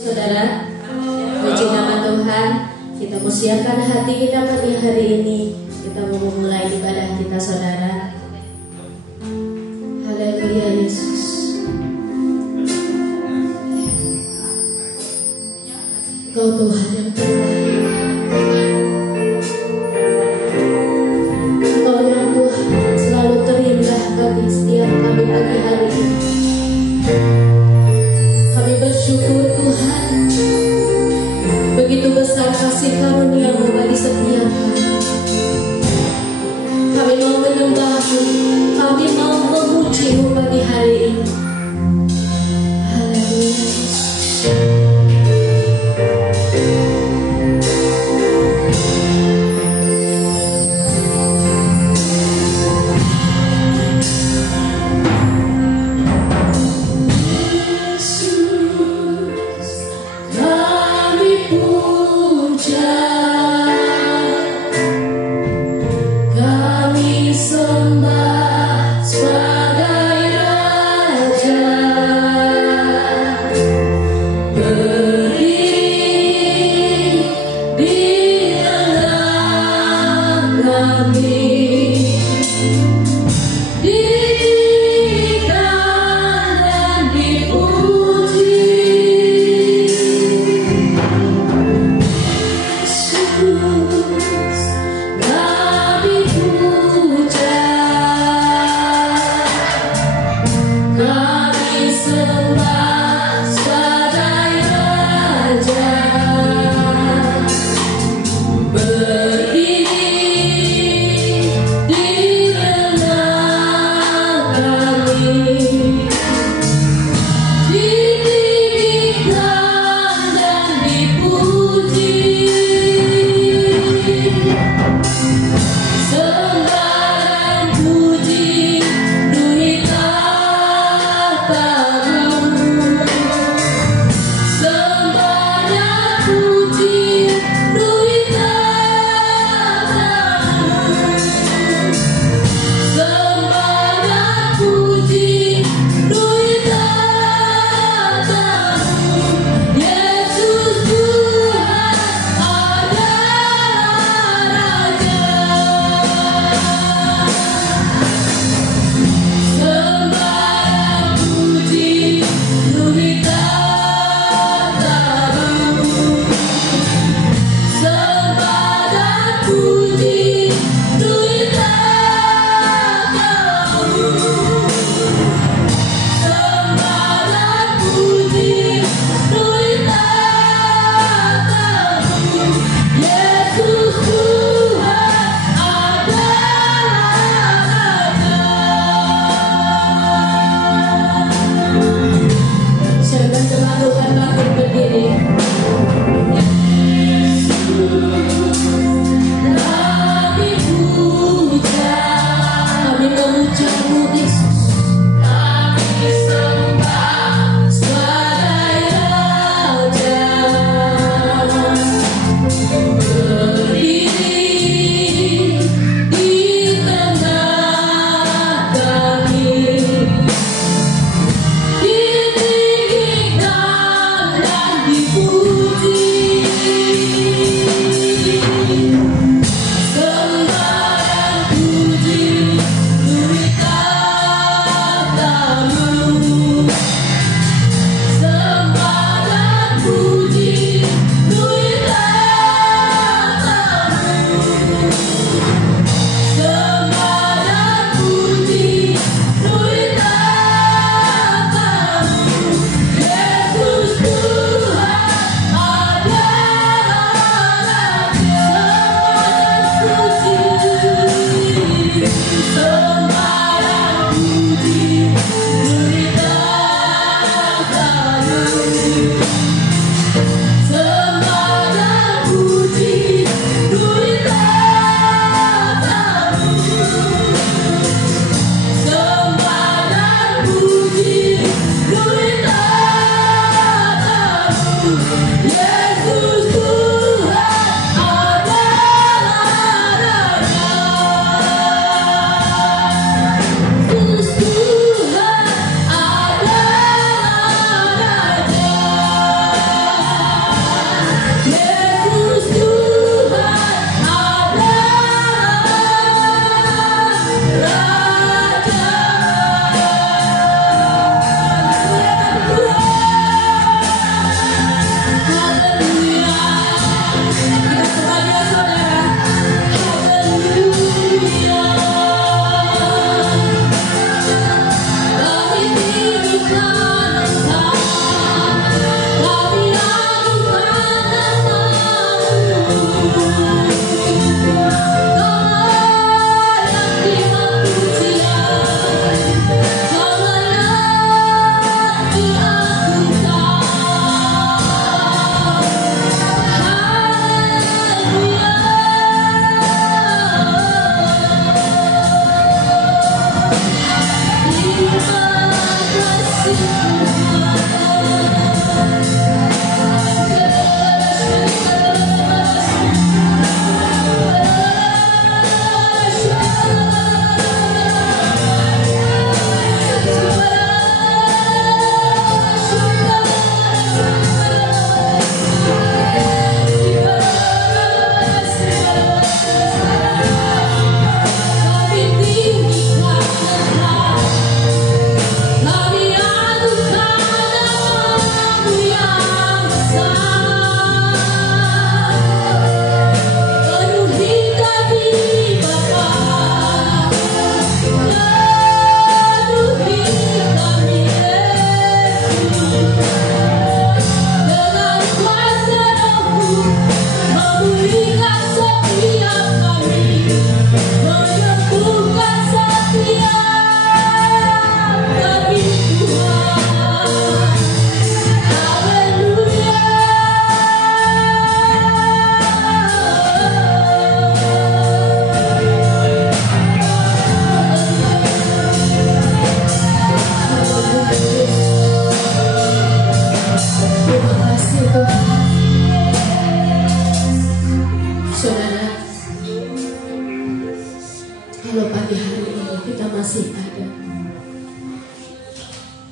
Saudara, puji nama Tuhan. Kita mau siapkan hati kita pada hari ini. Kita mau memulai ibadah kita, saudara. Haleluya Yesus. Kau Tuhan yang terbaik. Kau yang Tuhan selalu terindah bagi setiap kami pagi hari ini. Kami bersyukur Tuhan, begitu besar kasih karunia-Mu bagi setiap kami. Kami mau menyembah-Mu, kami mau memuji-Mu pagi hari ini. Haleluya.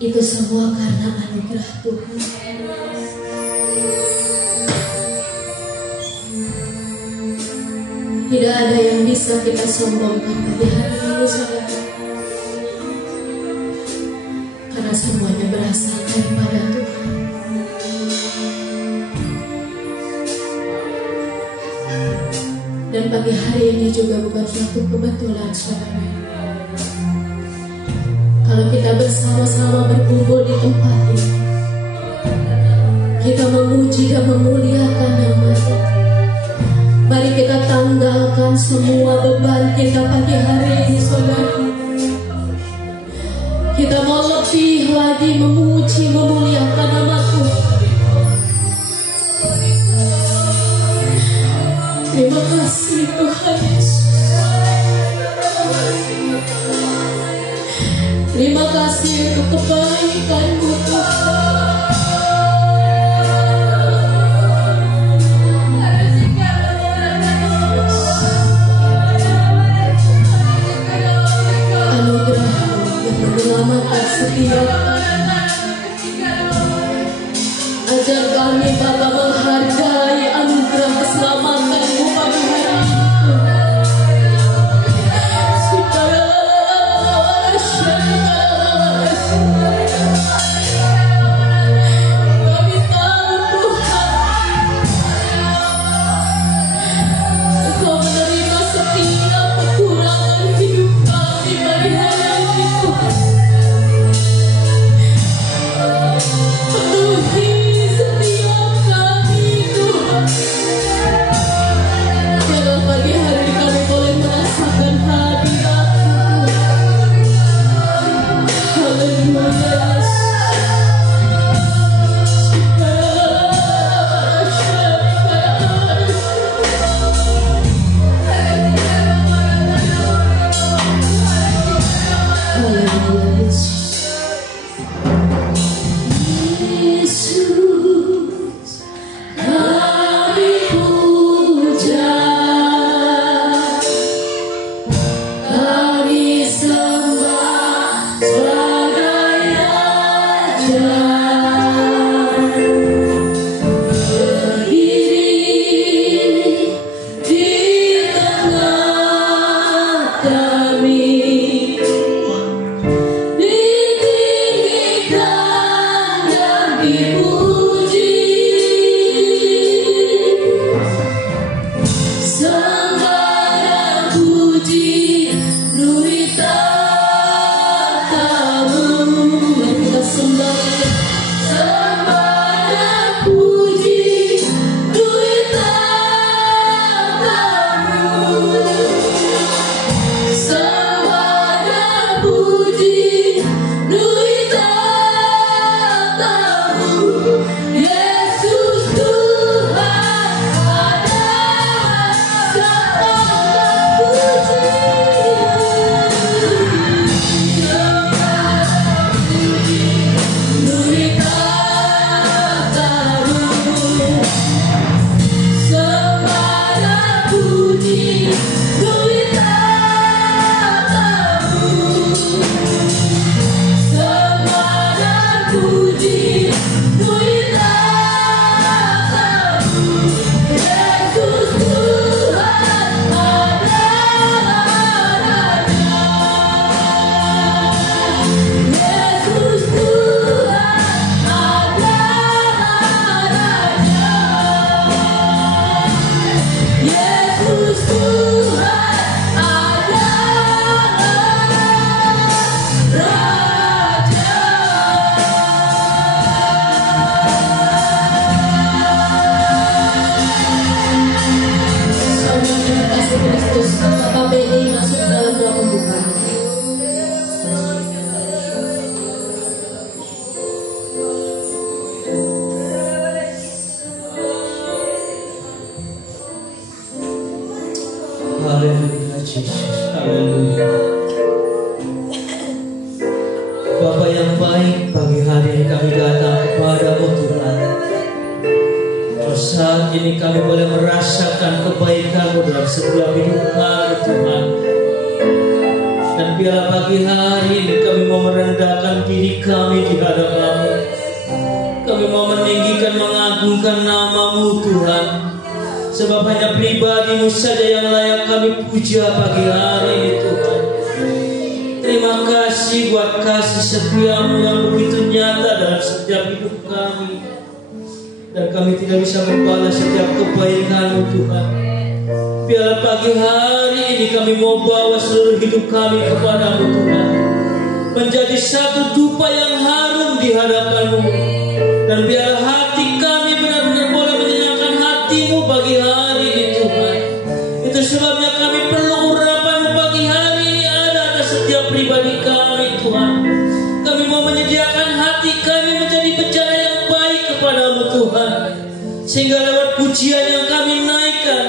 Itu semua karena anugerah Tuhan. Tidak ada yang bisa kita sombongkan pada hari ini, saudara. Karena semuanya berasal daripada Tuhan. Dan pagi hari ini juga bukan suatu kebetulan, saudara. Kalau kita bersama-sama berkumpul di tempat ini, kita memuji dan memuliakan nama-Nya. Mari kita tanggalkan semua beban kita pagi hari ini, saudara. Kita mau lebih lagi memuji, memuliakan nama Tuhan. Terima kasih Tuhan Yesus. Terima kasih untuk kebaikan-Mu Tuhan. Anugerah-Mu yang menyelamatkan setiap kami. Ajar kami Bapa menghargai anugerah keselamatan-Mu pada hari ini. Kami tahu Tuhan, Engkau menerima setiap kekurangan hidup kami pada hari ini Tuhan. Penuhi setiap kami Tuhan. Biarlah pagi hari ini kami boleh merasakan hadirat-Mu. Haleluya Yesus. Haleluya Yesus. Yesus, kami puja, kami sembah sebagai Raja, berdiri di tengah kami, ditinggikan dan dipuji. Sembah dan puji nuri tahta-Mu. Mari kita sembah. Sembah dan puji nuri tahta-Mu. Sembah dan puji nuri tahta-Mu. Yesus Tuhan adalah sembah puji. Nuri tahta-Mu. Sembah dan puji nuri tahta-Mu. Sembah dan puji nuri tahta-Mu. Yesus Tuhan adalah Raja. Yesus Tuhan adalah Raja. Yesus Tuhan adalah Raja. Sama dengan kasih Kristus, Bapak Beni masuk dalam doa pembukaan. Haleluya Yesus, haleluya. Bapa yang baik, pagi hari ini kami datang kepada-Mu Tuhan. Saat ini kami boleh merasakan kebaikan-Mu dalam setiap hidup kami Tuhan. Dan biarlah pagi hari ini kami mau merendahkan diri kami di hadapan-Mu. Kami mau meninggikan, mengagungkan nama-Mu Tuhan. Sebab hanya pribadi-Mu saja yang layak kami puja pagi hari ini Tuhan. Terima kasih buat kasih setia-Mu yang begitu nyata dalam setiap hidup kami. Dan kami tidak bisa membalas setiap kebaikan-Mu Tuhan. Biarlah pagi hari ini kami mau bawa seluruh hidup kami kepada-Mu Tuhan, menjadi satu dupa yang harum di hadapan-Mu. Dan biarlah hati kami benar-benar boleh menyenangkan hati-Mu pagi hari ini Tuhan. Itu sebabnya kami perlu urapan-Mu pagi hari ini ada atas setiap pribadi kami Tuhan. Kami mau menyediakan hati kami menjadi bencana yang baik kepada-Mu Tuhan, sehingga lewat pujian yang kami naikkan,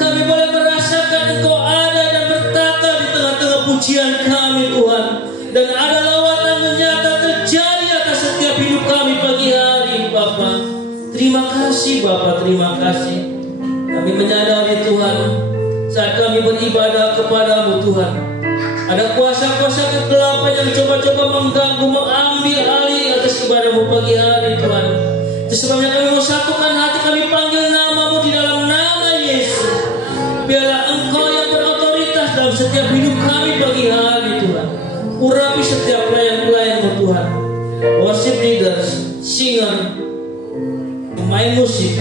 kami boleh merasakan Engkau ada dan bertata di tengah-tengah pujian kami Tuhan. Dan ada lawatan nyata terjadi atas setiap hidup kami pagi hari Bapa. Terima kasih Bapa, terima kasih. Kami menyadari Tuhan, saat kami beribadah kepada-Mu Tuhan, ada kuasa-kuasa kegelapan yang coba-coba mengganggu, mengambil alih atas ibadah-Mu pagi hari Tuhan. Itu sebabnya kami mau satukan hati, kami panggil nama-Mu di dalam nama Yesus. Biarlah Engkau yang berotoritas dalam setiap hidup kami pagi hari Tuhan. Urapi setiap pelayan-pelayan-Mu Tuhan, worship leaders, singer, pemain musik.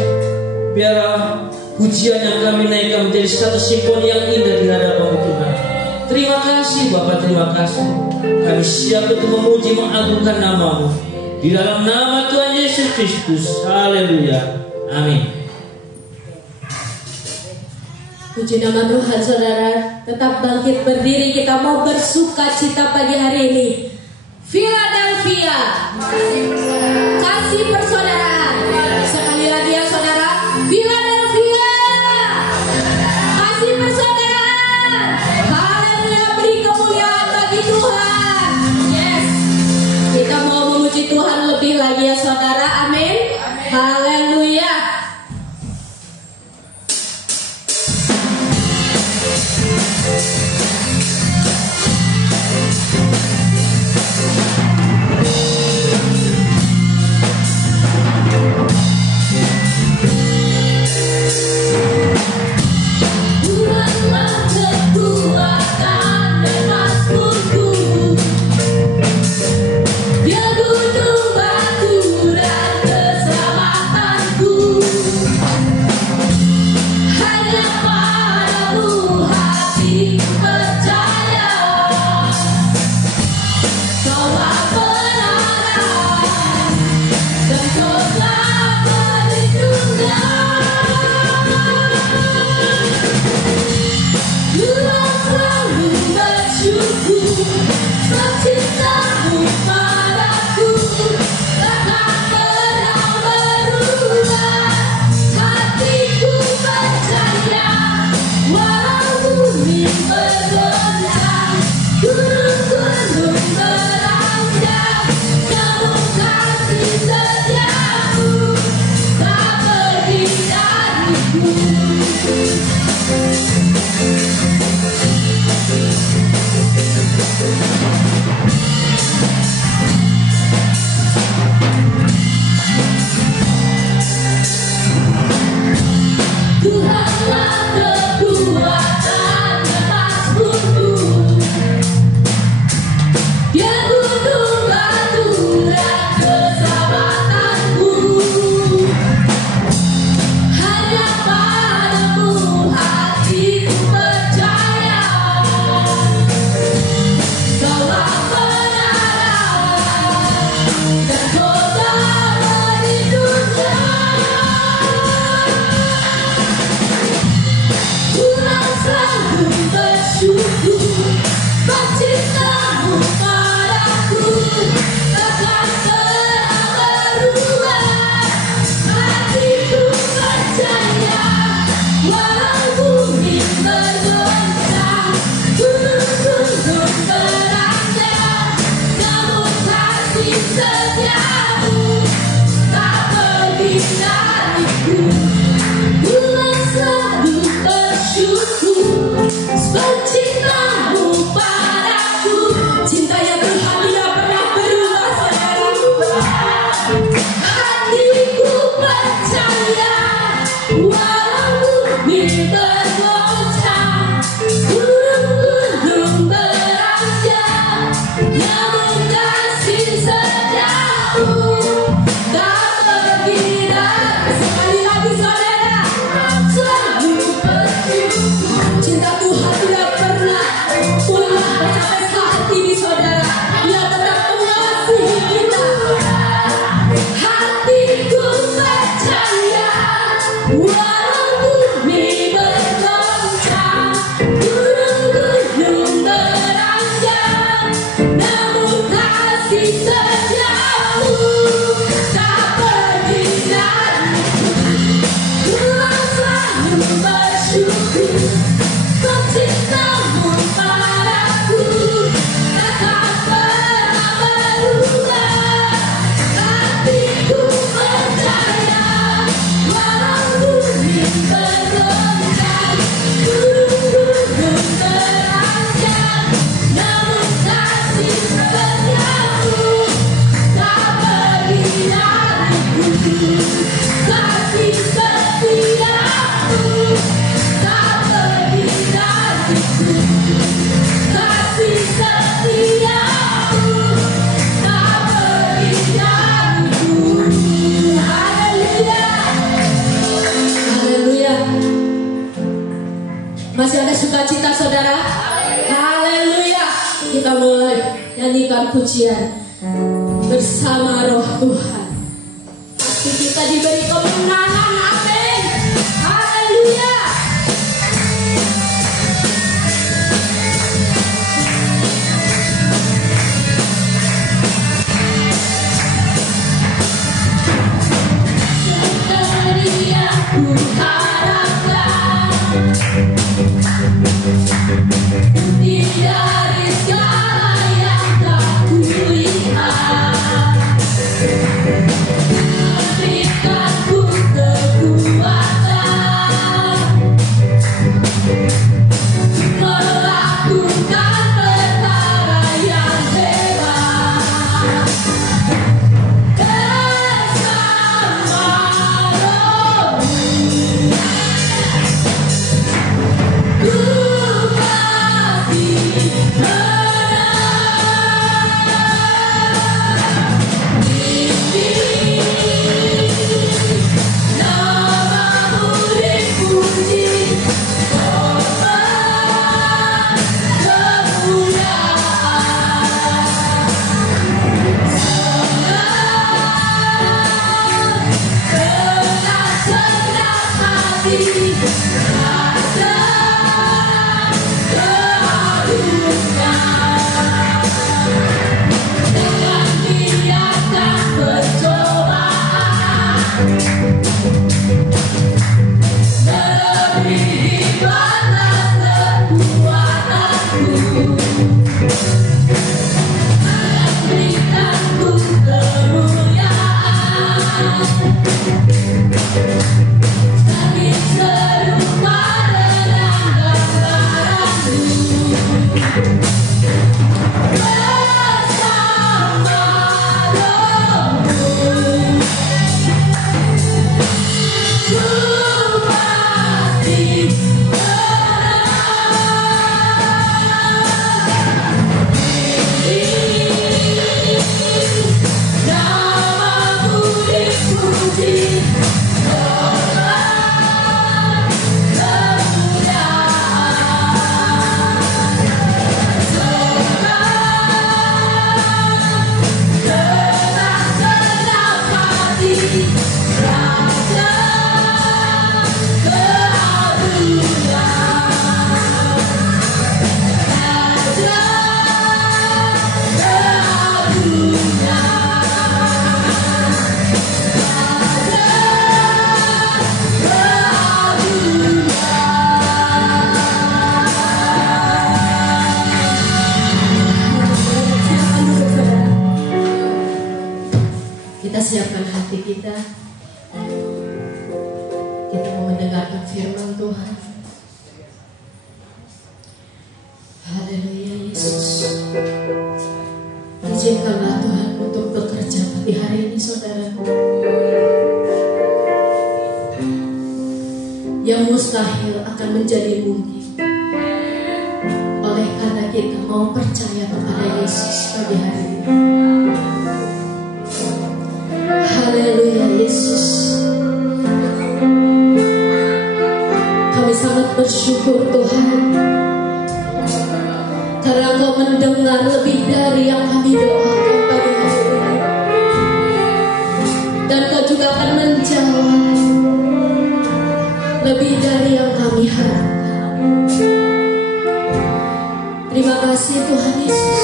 Biarlah pujian yang kami naikkan menjadi satu simfoni yang indah di hadapan-Mu Tuhan. Terima kasih Bapa, terima kasih. Kami siap untuk memuji, mengagungkan nama-Mu di dalam nama Tuhan Yesus Kristus. Haleluya, amin. Puji nama Tuhan, saudara. Tetap bangkit berdiri, kita mau bersuka cita pagi hari ini. Philadelphia, kasih persaudaraan. Sekali lagi ya saudara, Philadelphia, kasih persaudaraan. Haleluya, beri kemuliaan bagi Tuhan. Yes, kita mau memuji Tuhan lebih lagi ya saudara, amin. Haleluya. Dia gunung batu dan keselamatanku. Masih ada sukacita saudara? Haleluya. Kita mulai nyanyikan pujian bersama Roh Tuhan. Pasti kita diberi kemenangan. Amin. Haleluya. Dari segala yang tak kulihat, berikanku kekuatan melakukan perkara yang hebat bersama Roh. Siapkan hati kita. Kita mau mendengarkan firman Tuhan. Haleluya Yesus. Izinkanlah Tuhan untuk bekerja di hari ini saudara. Yang mustahil akan menjadi mungkin oleh karena kita mau percaya kepada Yesus pada hari ini. Haleluya Yesus. Kami sangat bersyukur Tuhan karena Engkau mendengar lebih dari yang kami doakan pagi hari ini. Dan Kau juga akan menjawab lebih dari yang kami harapkan. Terima kasih Tuhan Yesus.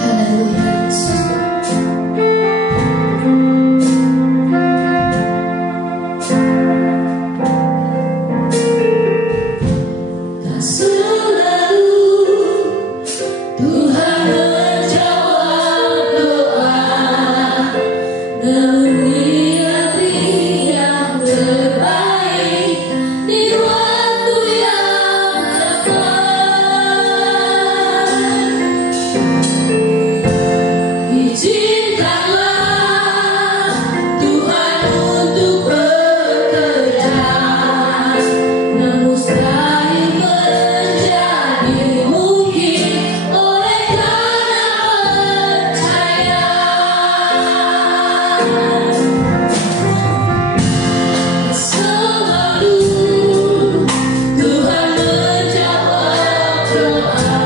Haleluya Yesus. Tak selalu Tuhan menjawab doa, namun Dia beri yang terbaik di waktu yang tepat. Izinkanlah Tuhan untuk bekerja, yang mustahil menjadi mungkin oleh karena percaya. Selalu Tuhan menjawab doa,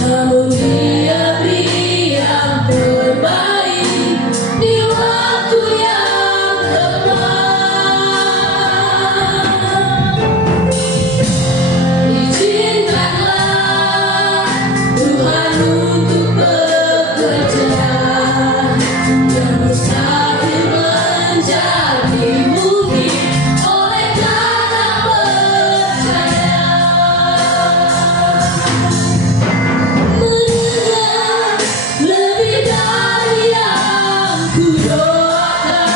namun Dia beri yang terbaik di waktu yang tepat. Izinkanlah Tuhan untuk bekerja, yang mustahil menjadi mungkin oleh karena percaya. Mendengar lebih dari yang kudoakan,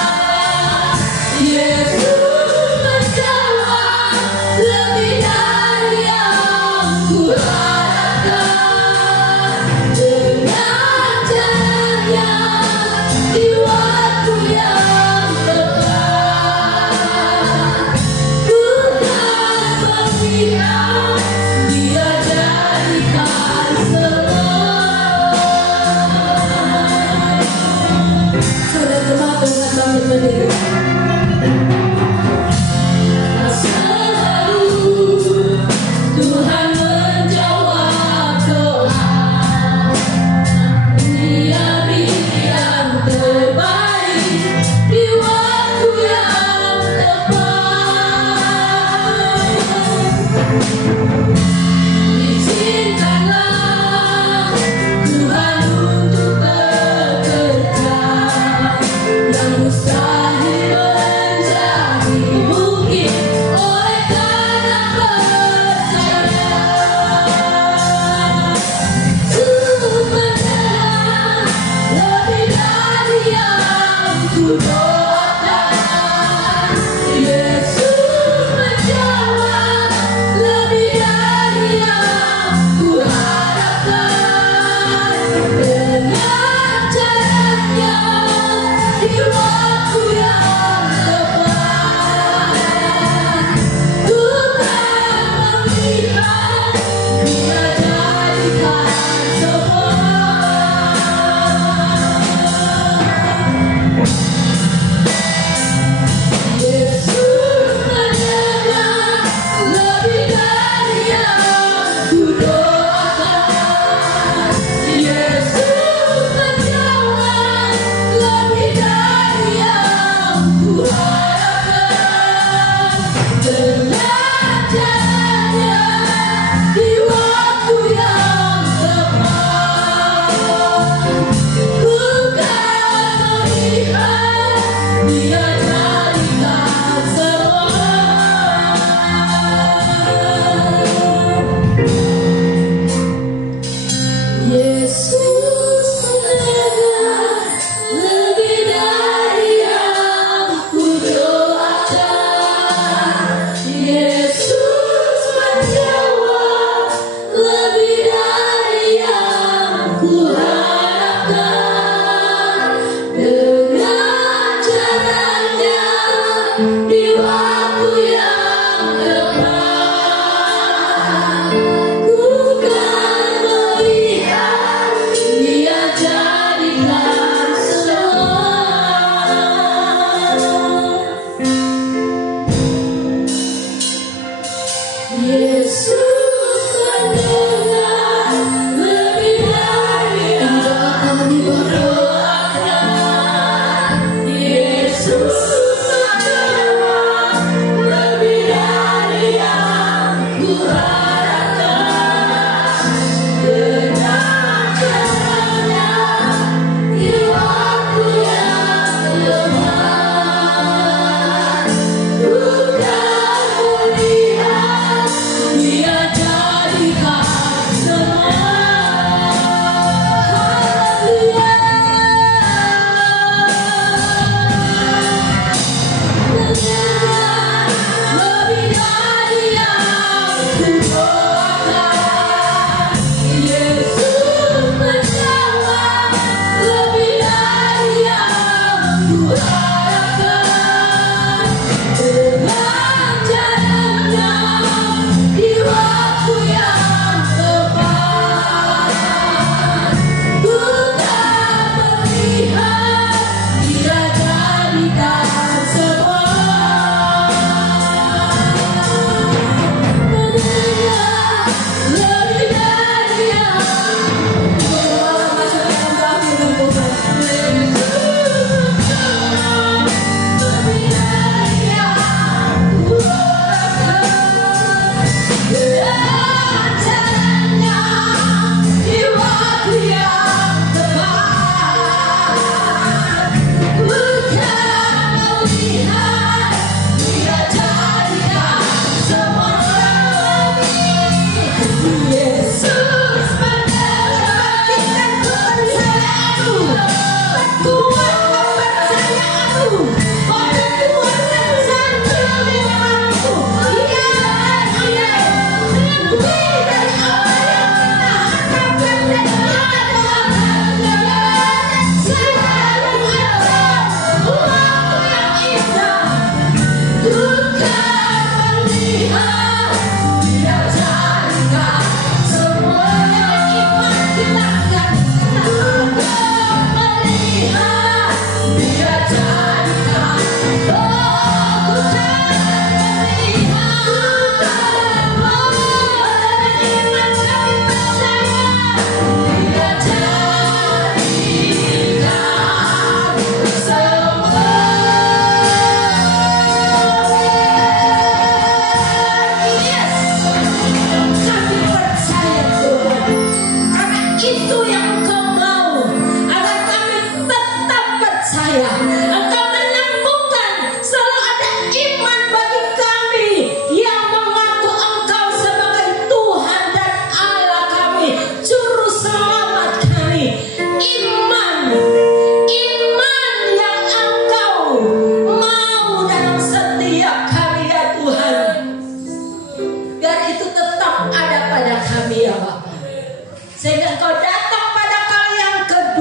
Yesus menjawab lebih dari yang kuharapkan. Dengan caranya di waktu yang tepat, bukan berpihak, Dia jadikan semua. Saudara jemaat Tuhan, bangkit berdiri. Selalu Tuhan menjawab doa, Dia beri yang terbaik di waktu yang tepat. Izinkanlah Tuhan untuk bekerja, yang mustahil menjadi mungkin oleh karena percaya. Supaya lebih dari yang kudoakan, Yesus menjawab lebih dari yang kuharapkan. Dengan caranya di waktu yang tepat, Tuhan melihat, Dia jadikan semua.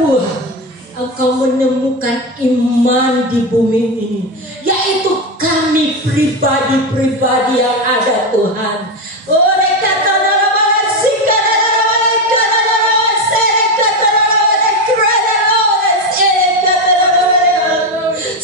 Tuhan, Engkau menemukan iman di bumi ini, yaitu kami pribadi-pribadi yang ada Tuhan.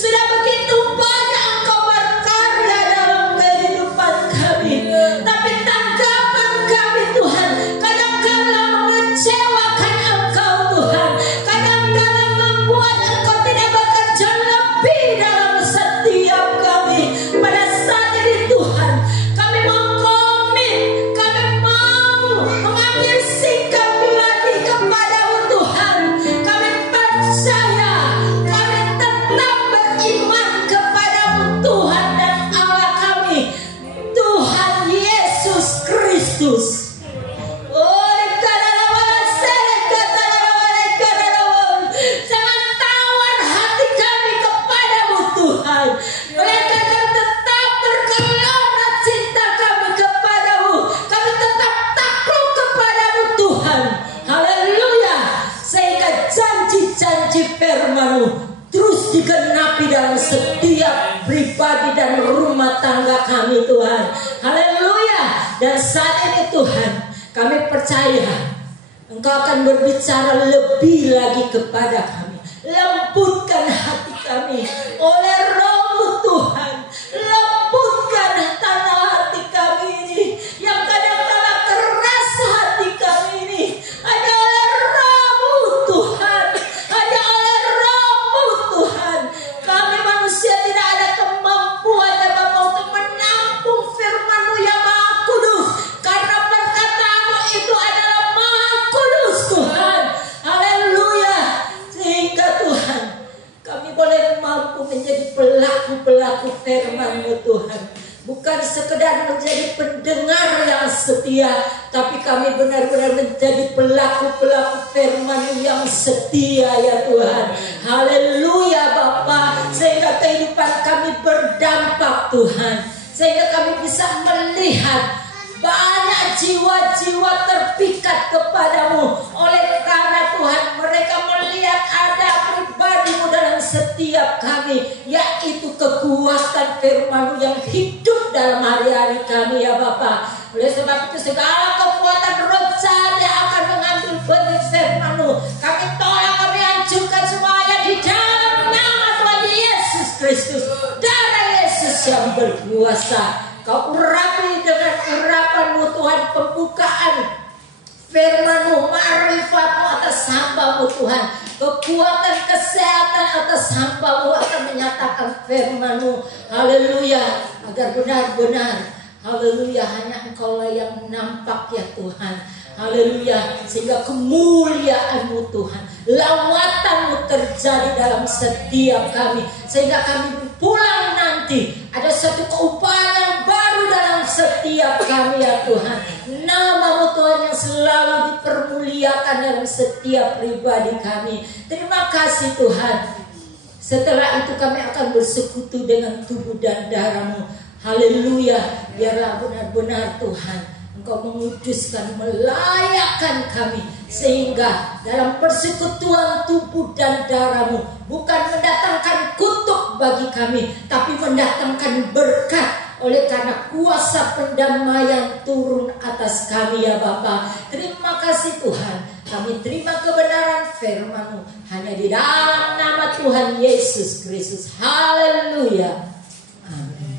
Sudah begitu banyak Engkau berkarya dalam kehidupan kami, tapi tanggapan kami Tuhan kadang-kadang mengecewakan Engkau Tuhan, kadang-kadang membuat Engkau tidak bekerja lebih dalam setiap kami. Pada saat ini Tuhan, kami mau komit, kami mau mengambil sikap lagi kepadamu Tuhan. Kami percaya, kami tetap beriman kepadamu Tuhan dan Allah kami, Tuhan Yesus Kristus. Jangan tawar hati kami kepadamu Tuhan. Oleh karena tetap berkelana cinta kami kepadamu, kami tetap takluk kepadamu Tuhan. Haleluya. Sehingga janji-janji firman-Mu terus digenapi dalam setiap pribadi dan rumah tangga kami Tuhan. Haleluya. Dan saat ini Tuhan, kami percaya Engkau akan berbicara lebih lagi kepada kami. Lembutkan hati kami oleh Roh-Mu Tuhan. Lembutkan tanah hati kami ini yang kadang-kadang keras hati kami ini. Hanya oleh Roh-Mu Tuhan, hanya oleh Roh-Mu Tuhan. Kami manusia tidak ada kemampuan ya Bapa untuk menampung firman-Mu yang Maha Kudus, karena perkataan-Mu itu adalah Maha Kudus Tuhan. Haleluya. Sehingga Tuhan, kami boleh mampu menjadi pelaku-pelaku firman-Mu Tuhan. Bukan sekedar menjadi pendengar yang setia, tapi kami benar-benar menjadi pelaku-pelaku firman-Mu yang setia ya Tuhan. Haleluya Bapa. Sehingga kehidupan kami berdampak Tuhan, sehingga kami bisa melihat banyak jiwa-jiwa terpikat kepadamu. Oleh karena Tuhan, mereka melihat ada pribadi-Mu dalam setiap kami, yaitu kekuatan firman-Mu yang hidup dalam hari-hari kami ya Bapa. Oleh sebab itu segala kekuatan roh jahat yang akan mengambil bentuk firman-Mu, kami tolak, kami hancurkan semuanya di dalam nama Tuhan Yesus Kristus. Darah Yesus yang berkuasa. Kau urapi dengan urapan-Mu Tuhan, pembukaan firman-Mu, ma'rifat-Mu atas hamba-Mu Tuhan. Kekuatan kesehatan atas hamba-Mu akan menyatakan firman-Mu. Haleluya. Agar benar-benar, haleluya, hanya Engkau yang nampak ya Tuhan. Haleluya. Sehingga kemuliaan-Mu Tuhan, lawatan-Mu terjadi dalam setiap kami, sehingga kami pulang nanti ada satu keupaan yang baru dalam setiap kami ya Tuhan. Nama-Mu Tuhan yang selalu dipermuliakan dalam setiap pribadi kami. Terima kasih Tuhan. Setelah itu kami akan bersekutu dengan tubuh dan darah-Mu. Haleluya. Biarlah benar-benar Tuhan Engkau menguduskan, melayakkan kami, sehingga dalam persekutuan tubuh dan darah-Mu bukan mendatangkan kutuk bagi kami, tapi mendatangkan berkat. Oleh karena kuasa pendamaian turun atas kami ya Bapa. Terima kasih Tuhan. Kami terima kebenaran firman-Mu hanya di dalam nama Tuhan Yesus Kristus. Haleluya. Amin.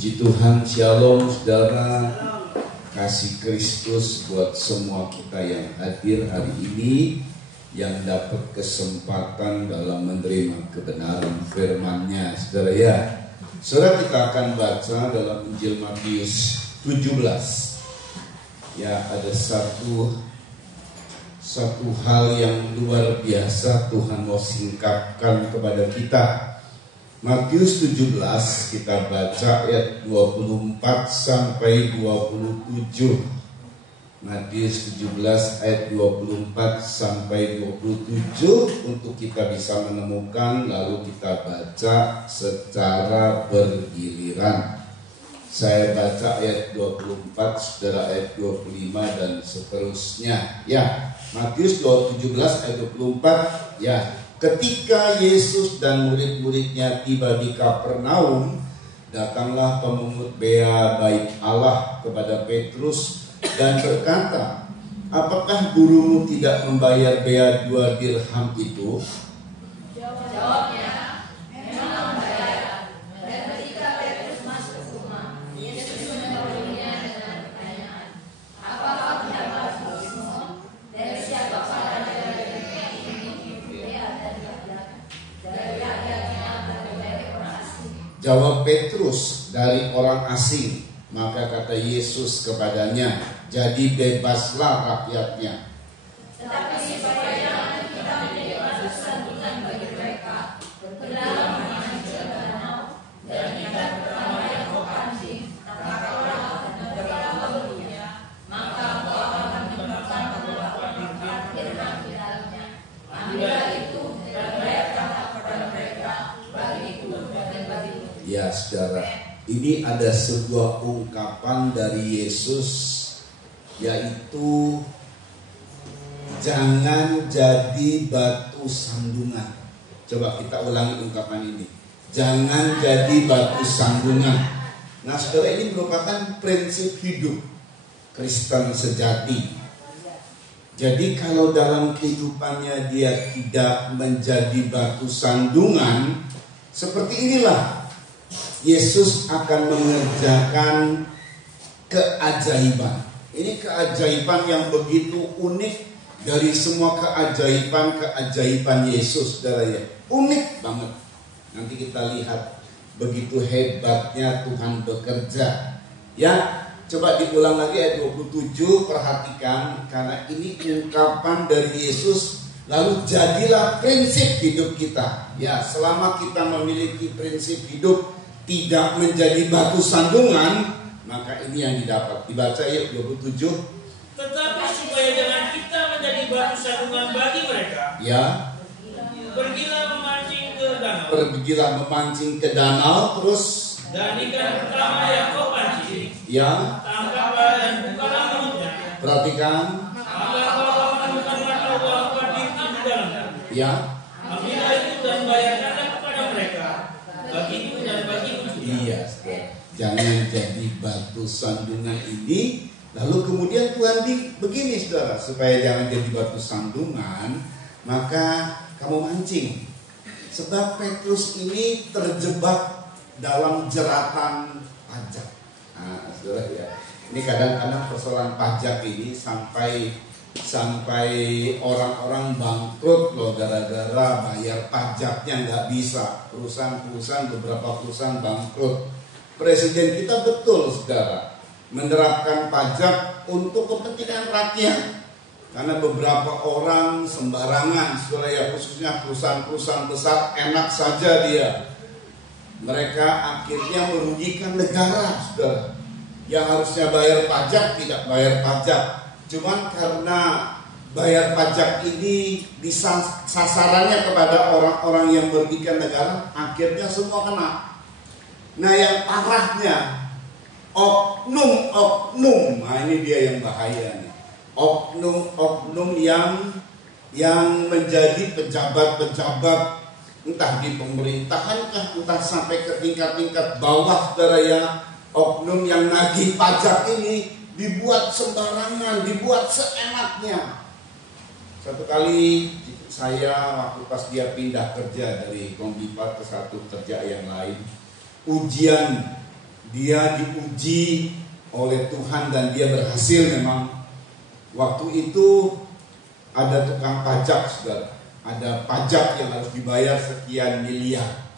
Puji Tuhan, shalom saudara, kasih Kristus buat semua kita yang hadir hari ini, yang dapat kesempatan dalam menerima kebenaran firman-Nya saudara ya. Saudara, kita akan baca dalam Injil Matius 17. Ya, ada satu hal yang luar biasa Tuhan mau singkapkan kepada kita. Matius 17 kita baca ayat 24 sampai 27. Matius 17 ayat 24 sampai 27 untuk kita bisa menemukan, lalu kita baca secara bergiliran. Saya baca ayat 24, saudara ayat 25 dan seterusnya. Ya, Matius 17 ayat 24. Ya, ketika Yesus dan murid-muridnya tiba di Kapernaum, datanglah pemungut bea bait Allah kepada Petrus dan berkata, apakah gurumu tidak membayar bea 2 dirham itu? Jawabnya, memang membayar. Dan ketika Petrus masuk ke rumah, Yesus menemuinya dengan pertanyaan, apakah pendapat gurumu? Dari siapakah raja-raja ini bea dari rakyatnya atau dari orang asing? Jawab Petrus, dari orang asing. Maka kata Yesus kepadanya, jadi bebaslah rakyatnya. Tetapi supaya jangan kita menjadi batu sandungan bagi mereka, berkenalah memancing ke danau, dan ikan pertama yang kau pancing, tangkaplah dan berapa baunya, maka kau akan menemukan beberapa dirham di dalamnya. Ambillah itu dan bayarkanlah kepada mereka, bagiku dan bagimu. Ya saudara, ini ada sebuah ungkapan dari Yesus, yaitu jangan jadi batu sandungan. Coba kita ulangi ungkapan ini. Jangan jadi batu sandungan. Nah saudara, ini merupakan prinsip hidup Kristen sejati. Jadi kalau dalam kehidupannya dia tidak menjadi batu sandungan, seperti inilah Yesus akan mengerjakan keajaiban. Ini keajaiban yang begitu unik dari semua keajaiban Yesus, saudara ya. Unik banget. Nanti kita lihat begitu hebatnya Tuhan bekerja. Ya, coba diulang lagi ayat 27, perhatikan karena ini ungkapan dari Yesus. Lalu jadilah prinsip hidup kita. Ya, selama kita memiliki prinsip hidup tidak menjadi batu sandungan, maka ini yang didapat. Dibaca ayat 27. Tetapi supaya jangan kita menjadi batu sandungan bagi mereka, Ya, pergilah memancing ke danau. pergilah memancing ke danau, terus Dan ikan pertama yang kau pancing, ya, tangkaplah dan bukalah mulutnya. perhatikan, Maka kau menemukan mata beberapa dirham di dalamnya. ya. Ambillah itu dan bayarkanlah kepada mereka, bagiku dan bagimu juga. Iya, saudara. Jangan jadi batu sandungan ini. Lalu kemudian Tuhan begini saudara, supaya jangan jadi batu sandungan, maka kamu mancing. Sebab Petrus ini terjebak dalam jeratan pajak. Nah, saudara ya. Ini kadang-kadang persoalan pajak ini sampai orang-orang bangkrut loh gara-gara bayar pajaknya nggak bisa. Beberapa perusahaan bangkrut. Presiden kita betul saudara menerapkan pajak untuk kepentingan rakyat, karena beberapa orang sembarangan saudara ya, khususnya perusahaan-perusahaan besar enak saja mereka akhirnya merugikan negara saudara, yang harusnya bayar pajak tidak bayar pajak. Cuman karena bayar pajak ini sasarannya kepada orang-orang yang merugikan negara, akhirnya semua kena. Nah yang parahnya oknum, nah ini dia yang bahaya nih. Oknum yang menjadi pejabat-pejabat entah di pemerintahan kah, entah sampai ke tingkat-tingkat bawah saudara ya. Oknum yang nagih pajak ini dibuat sembarangan, dibuat seenaknya. Satu kali saya waktu pas dia pindah kerja dari Kombipa ke satu kerja yang lain, ujian dia diuji oleh Tuhan dan dia berhasil memang. Waktu itu ada tukang pajak saudara, ada pajak yang harus dibayar sekian miliar.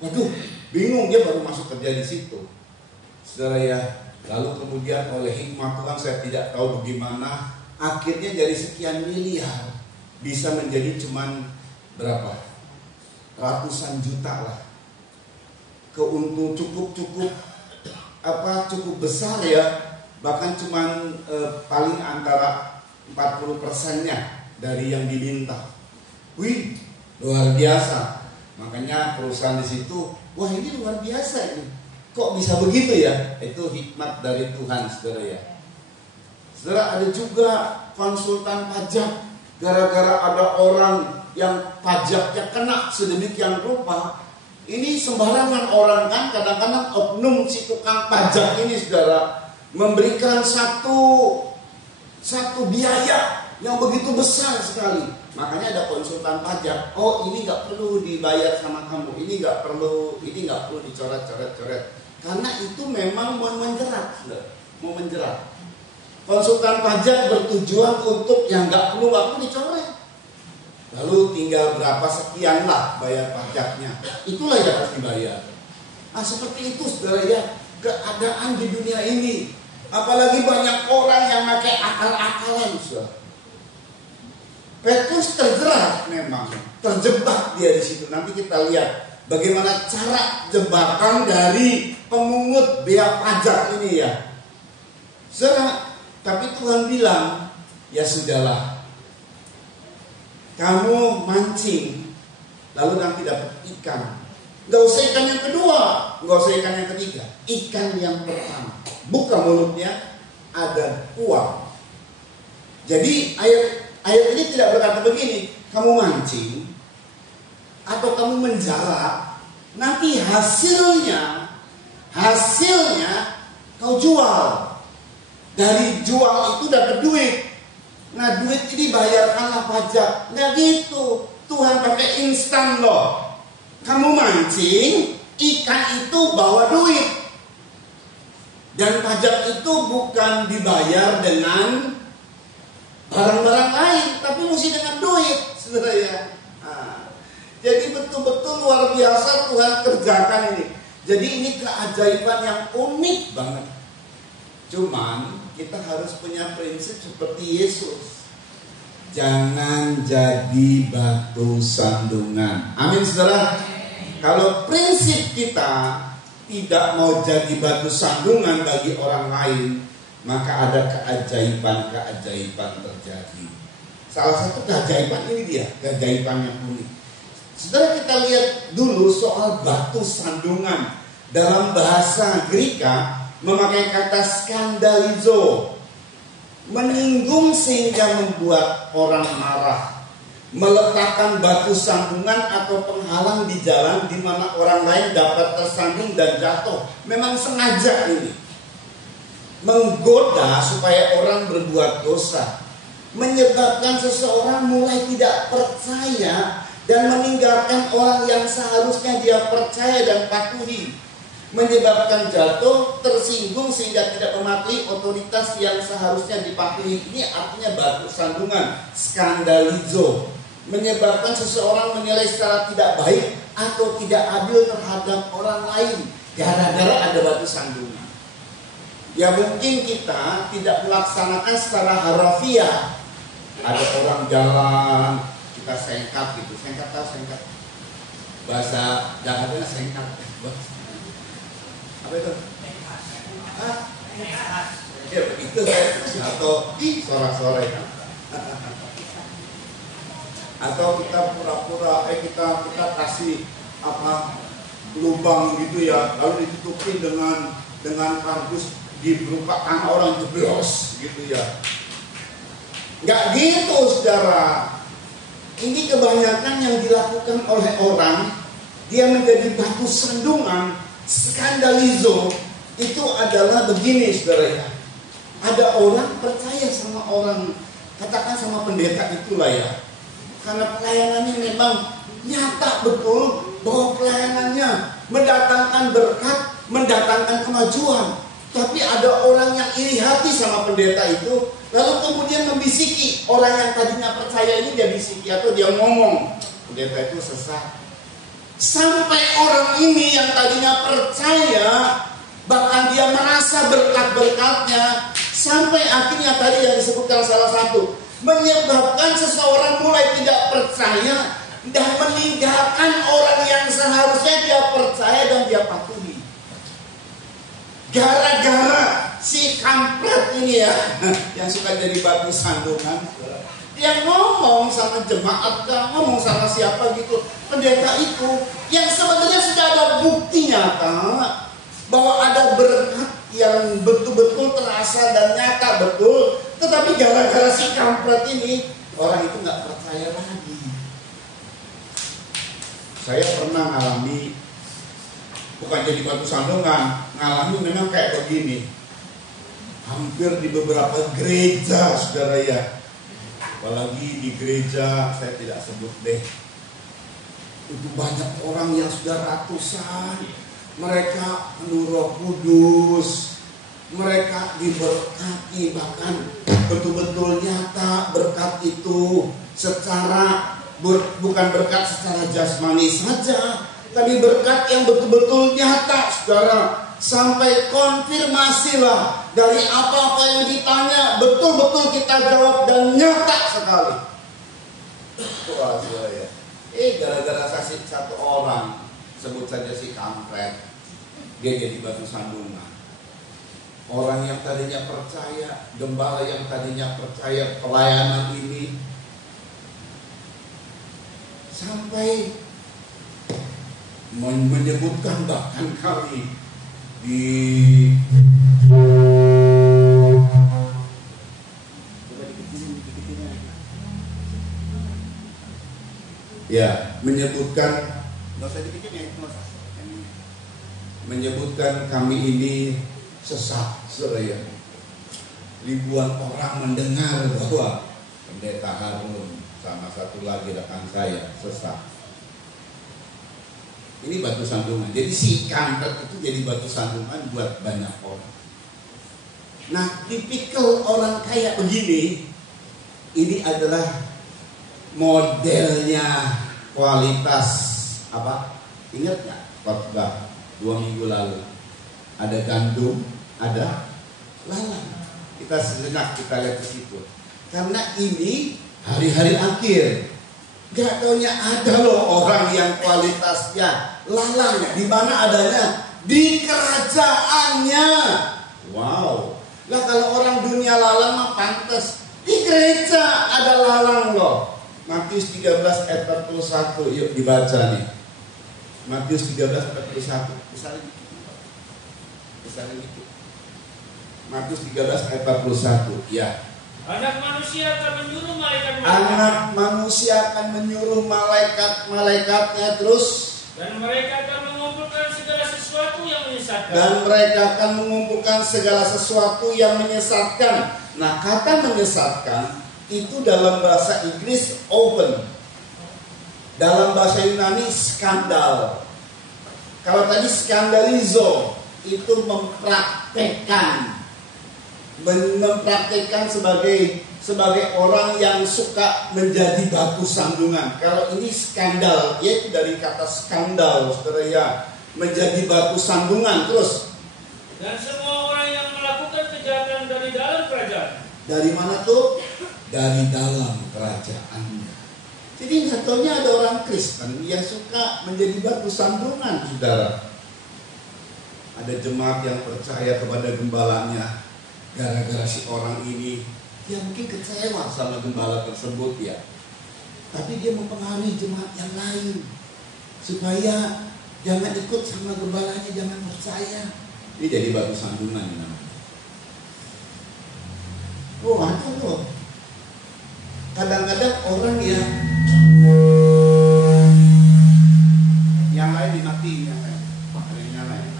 Waduh, bingung, dia baru masuk kerja di situ saudara ya. Lalu kemudian oleh hikmah Tuhan, saya tidak tahu bagaimana, akhirnya dari sekian miliar bisa menjadi cuman berapa, ratusan juta lah. Keuntung cukup besar ya. bahkan cuman paling antara 40%-nya dari yang diminta. Wih, luar biasa. Makanya perusahaan di situ, wah ini luar biasa ini. Kok bisa begitu ya? Itu hikmat dari Tuhan, saudara ya. Saudara, ada juga konsultan pajak. Gara-gara ada orang yang pajaknya kena sedemikian rupa, ini sembarangan orang kan, kadang-kadang oknum si tukang pajak ini, saudara, memberikan satu biaya yang begitu besar sekali. Makanya ada konsultan pajak. Oh, ini nggak perlu dibayar sama kamu, ini nggak perlu dicoret-coret. Karena itu memang mau menjerat, saudara. Mau menjerat. Konsultan pajak bertujuan untuk yang nggak perlu waktu dicoret. Lalu tinggal berapa sekian lah bayar pajaknya. Itulah yang harus dibayar. Nah, seperti itu, saudara ya, keadaan di dunia ini. Apalagi banyak orang yang pakai akal-akalan, saudara. Petrus terjerat memang, terjebak dia di situ. Nanti kita lihat bagaimana cara jebakan dari pemungut bea pajak ini ya. Saudara, tapi Tuhan bilang, ya sudahlah, kamu mancing, lalu nanti dapat ikan. Gak usah ikan yang kedua, gak usah ikan yang ketiga, ikan yang pertama. Buka mulutnya, ada uang. Jadi ayat ini tidak berkata begini, kamu mancing atau kamu menjala, nanti hasilnya kau jual. Dari jual itu dapat duit. Nah, duit ini bayarkanlah pajak. Nggak gitu. Tuhan pakai instan loh. Kamu mancing, ikan itu bawa duit. Dan pajak itu bukan dibayar dengan barang-barang lain, tapi mesti dengan duit, saudara ya. Nah, jadi betul-betul luar biasa Tuhan kerjakan ini. Jadi ini keajaiban yang unik banget. Cuman kita harus punya prinsip seperti Yesus. Jangan jadi batu sandungan. Amin, saudara. Kalau prinsip kita tidak mau jadi batu sandungan bagi orang lain, maka ada keajaiban-keajaiban terjadi. Salah satu keajaiban ini dia, keajaiban yang unik. Saudara, kita lihat dulu soal batu sandungan. Dalam bahasa Greka memakai kata skandalizo, menyinggung sehingga membuat orang marah. Meletakkan batu sandungan atau penghalang di jalan di mana orang lain dapat tersandung dan jatuh. Memang sengaja ini. Menggoda supaya orang berbuat dosa, menyebabkan seseorang mulai tidak percaya dan meninggalkan orang yang seharusnya dia percaya dan patuhi, menyebabkan jatuh, tersinggung sehingga tidak mematuhi otoritas yang seharusnya dipatuhi. Ini artinya batu sandungan, skandalizo, menyebabkan seseorang menilai secara tidak baik atau tidak adil terhadap orang lain gara-gara ada batu sandungan. Ya mungkin kita tidak melaksanakan secara harafiah. Ada orang jalan, kita sengkat gitu. Sengkat tahu sengkat? Bahasa Jakarta sengkat. Apa itu? Ya begitu atau sorak-sorai. Atau kita pura-pura kita kasih lubang gitu ya, lalu ditutupin dengan kardus berupa tanah orang jeblos gitu ya. Nggak gitu, saudara. Ini kebanyakan yang dilakukan oleh orang, dia menjadi batu sandungan, skandalizo. Itu adalah begini, saudara ya. Ada orang percaya sama orang, katakan sama pendeta itulah ya. Karena pelayanannya memang nyata betul bahwa pelayanannya mendatangkan berkat, mendatangkan kemajuan. Tapi ada orang yang iri hati sama pendeta itu, lalu kemudian membisiki. Orang yang tadinya percaya ini dia bisiki atau dia ngomong, pendeta itu sesat. Sampai orang ini yang tadinya percaya, bahkan dia merasa berkat-berkatnya, sampai akhirnya tadi yang disebutkan salah satu, menyebabkan seseorang mulai tidak percaya dan meninggalkan orang yang seharusnya dia percaya dan dia patuhi. Gara-gara sikap kampret ini ya, yang suka jadi batu sandungan, yang ngomong sama jemaat, ngomong sama siapa gitu, pendeta itu, yang sebenarnya sudah ada bukti nyata bahwa ada berkat yang betul-betul terasa dan nyata betul, tetapi gara-gara si kampret ini, orang itu nggak percaya lagi. Saya pernah ngalami, bukan jadi batu sandungan, ngalami memang kayak begini. Hampir di beberapa gereja, saudara ya. Apalagi di gereja, saya tidak sebut deh. Itu banyak orang yang sudah ratusan. Mereka penuh Roh Kudus. Mereka diberkati, bahkan betul-betul nyata berkat itu secara bukan berkat secara jasmani saja, tapi berkat yang betul-betul nyata, saudara. Sampai konfirmasi lah dari apa-apa yang ditanya, betul-betul kita jawab dan nyata sekali. Wah, saudara ya. Gara-gara satu orang, sebut saja si kampret, dia jadi batu sandungan. Orang yang tadinya percaya, gembala yang tadinya percaya pelayanan ini, sampai menyebutkan bahkan kali di menyebutkan kami ini sesat, saudara. Ribuan orang mendengar bahwa pendeta Harun sama satu lagi rekan saya sesat. Ini batu sandungan. Jadi si kampret itu jadi batu sandungan buat banyak orang. Nah, tipikal orang kayak begini, ini adalah modelnya kualitas apa? Ingat nggak? Khotbah 2 minggu lalu. Ada gandum, ada lalang. Kita sejenak kita lihat ke situ. Karena ini hari-hari akhir. Gak taunya ada loh orang yang kualitasnya lalang. Di mana adanya? Di kerajaannya. Wow. Lah kalau orang dunia lalang mah pantas. Di gereja ada lalang loh. Matius 13 ayat 41. Yuk dibaca nih. Matius 13 ayat 41. Besar dikit. Matius 13 ayat 41. Ya. Anak manusia akan menyuruh malaikat-malaikat. Anak manusia akan menyuruh malaikat-malaikatnya terus. Dan mereka akan mengumpulkan segala sesuatu yang menyesatkan. Nah, kata menyesatkan itu dalam bahasa Inggris open. Dalam bahasa Yunani skandal. Kalau tadi skandalizo itu mempraktekkan sebagai orang yang suka menjadi batu sandungan. Kalau ini skandal, yaitu dari kata skandal, saudara ya, menjadi batu sandungan terus. Dan semua orang yang melakukan kejahatan dari dalam kerajaan. Dari mana tuh? Dari dalam kerajaan. Jadi nggak taunya ada orang Kristen yang suka menjadi batu sandungan, saudara. Ada jemaat yang percaya kepada gembalanya. Gara-gara si orang ini, dia mungkin kecewa sama gembala tersebut ya. Tapi dia mempengaruhi jemaat yang lain. Supaya jangan ikut sama gembalanya, jangan percaya. Ini jadi batu sandungan namanya. Oh, ada loh. Kadang-kadang orang yang lain dimatiin, yang lain.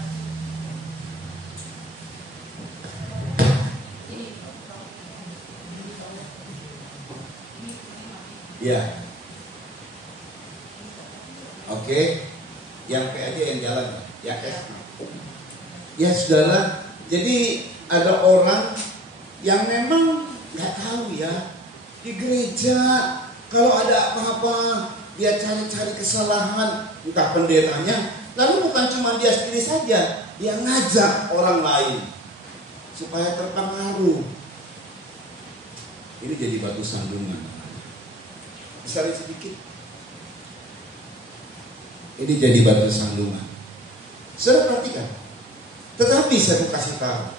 Ya, oke, yang P aja yang jalan, ya S. Ya saudara, jadi ada orang yang memang nggak tahu ya di gereja kalau ada apa-apa dia cari-cari kesalahan entah pendetanya, lalu bukan cuma dia sendiri saja, dia ngajak orang lain supaya terpengaruh. Ini jadi batu sandungan. Besar sedikit. Ini jadi batu sandungan. Saudara perhatikan. Tetapi saya mau kasih tahu.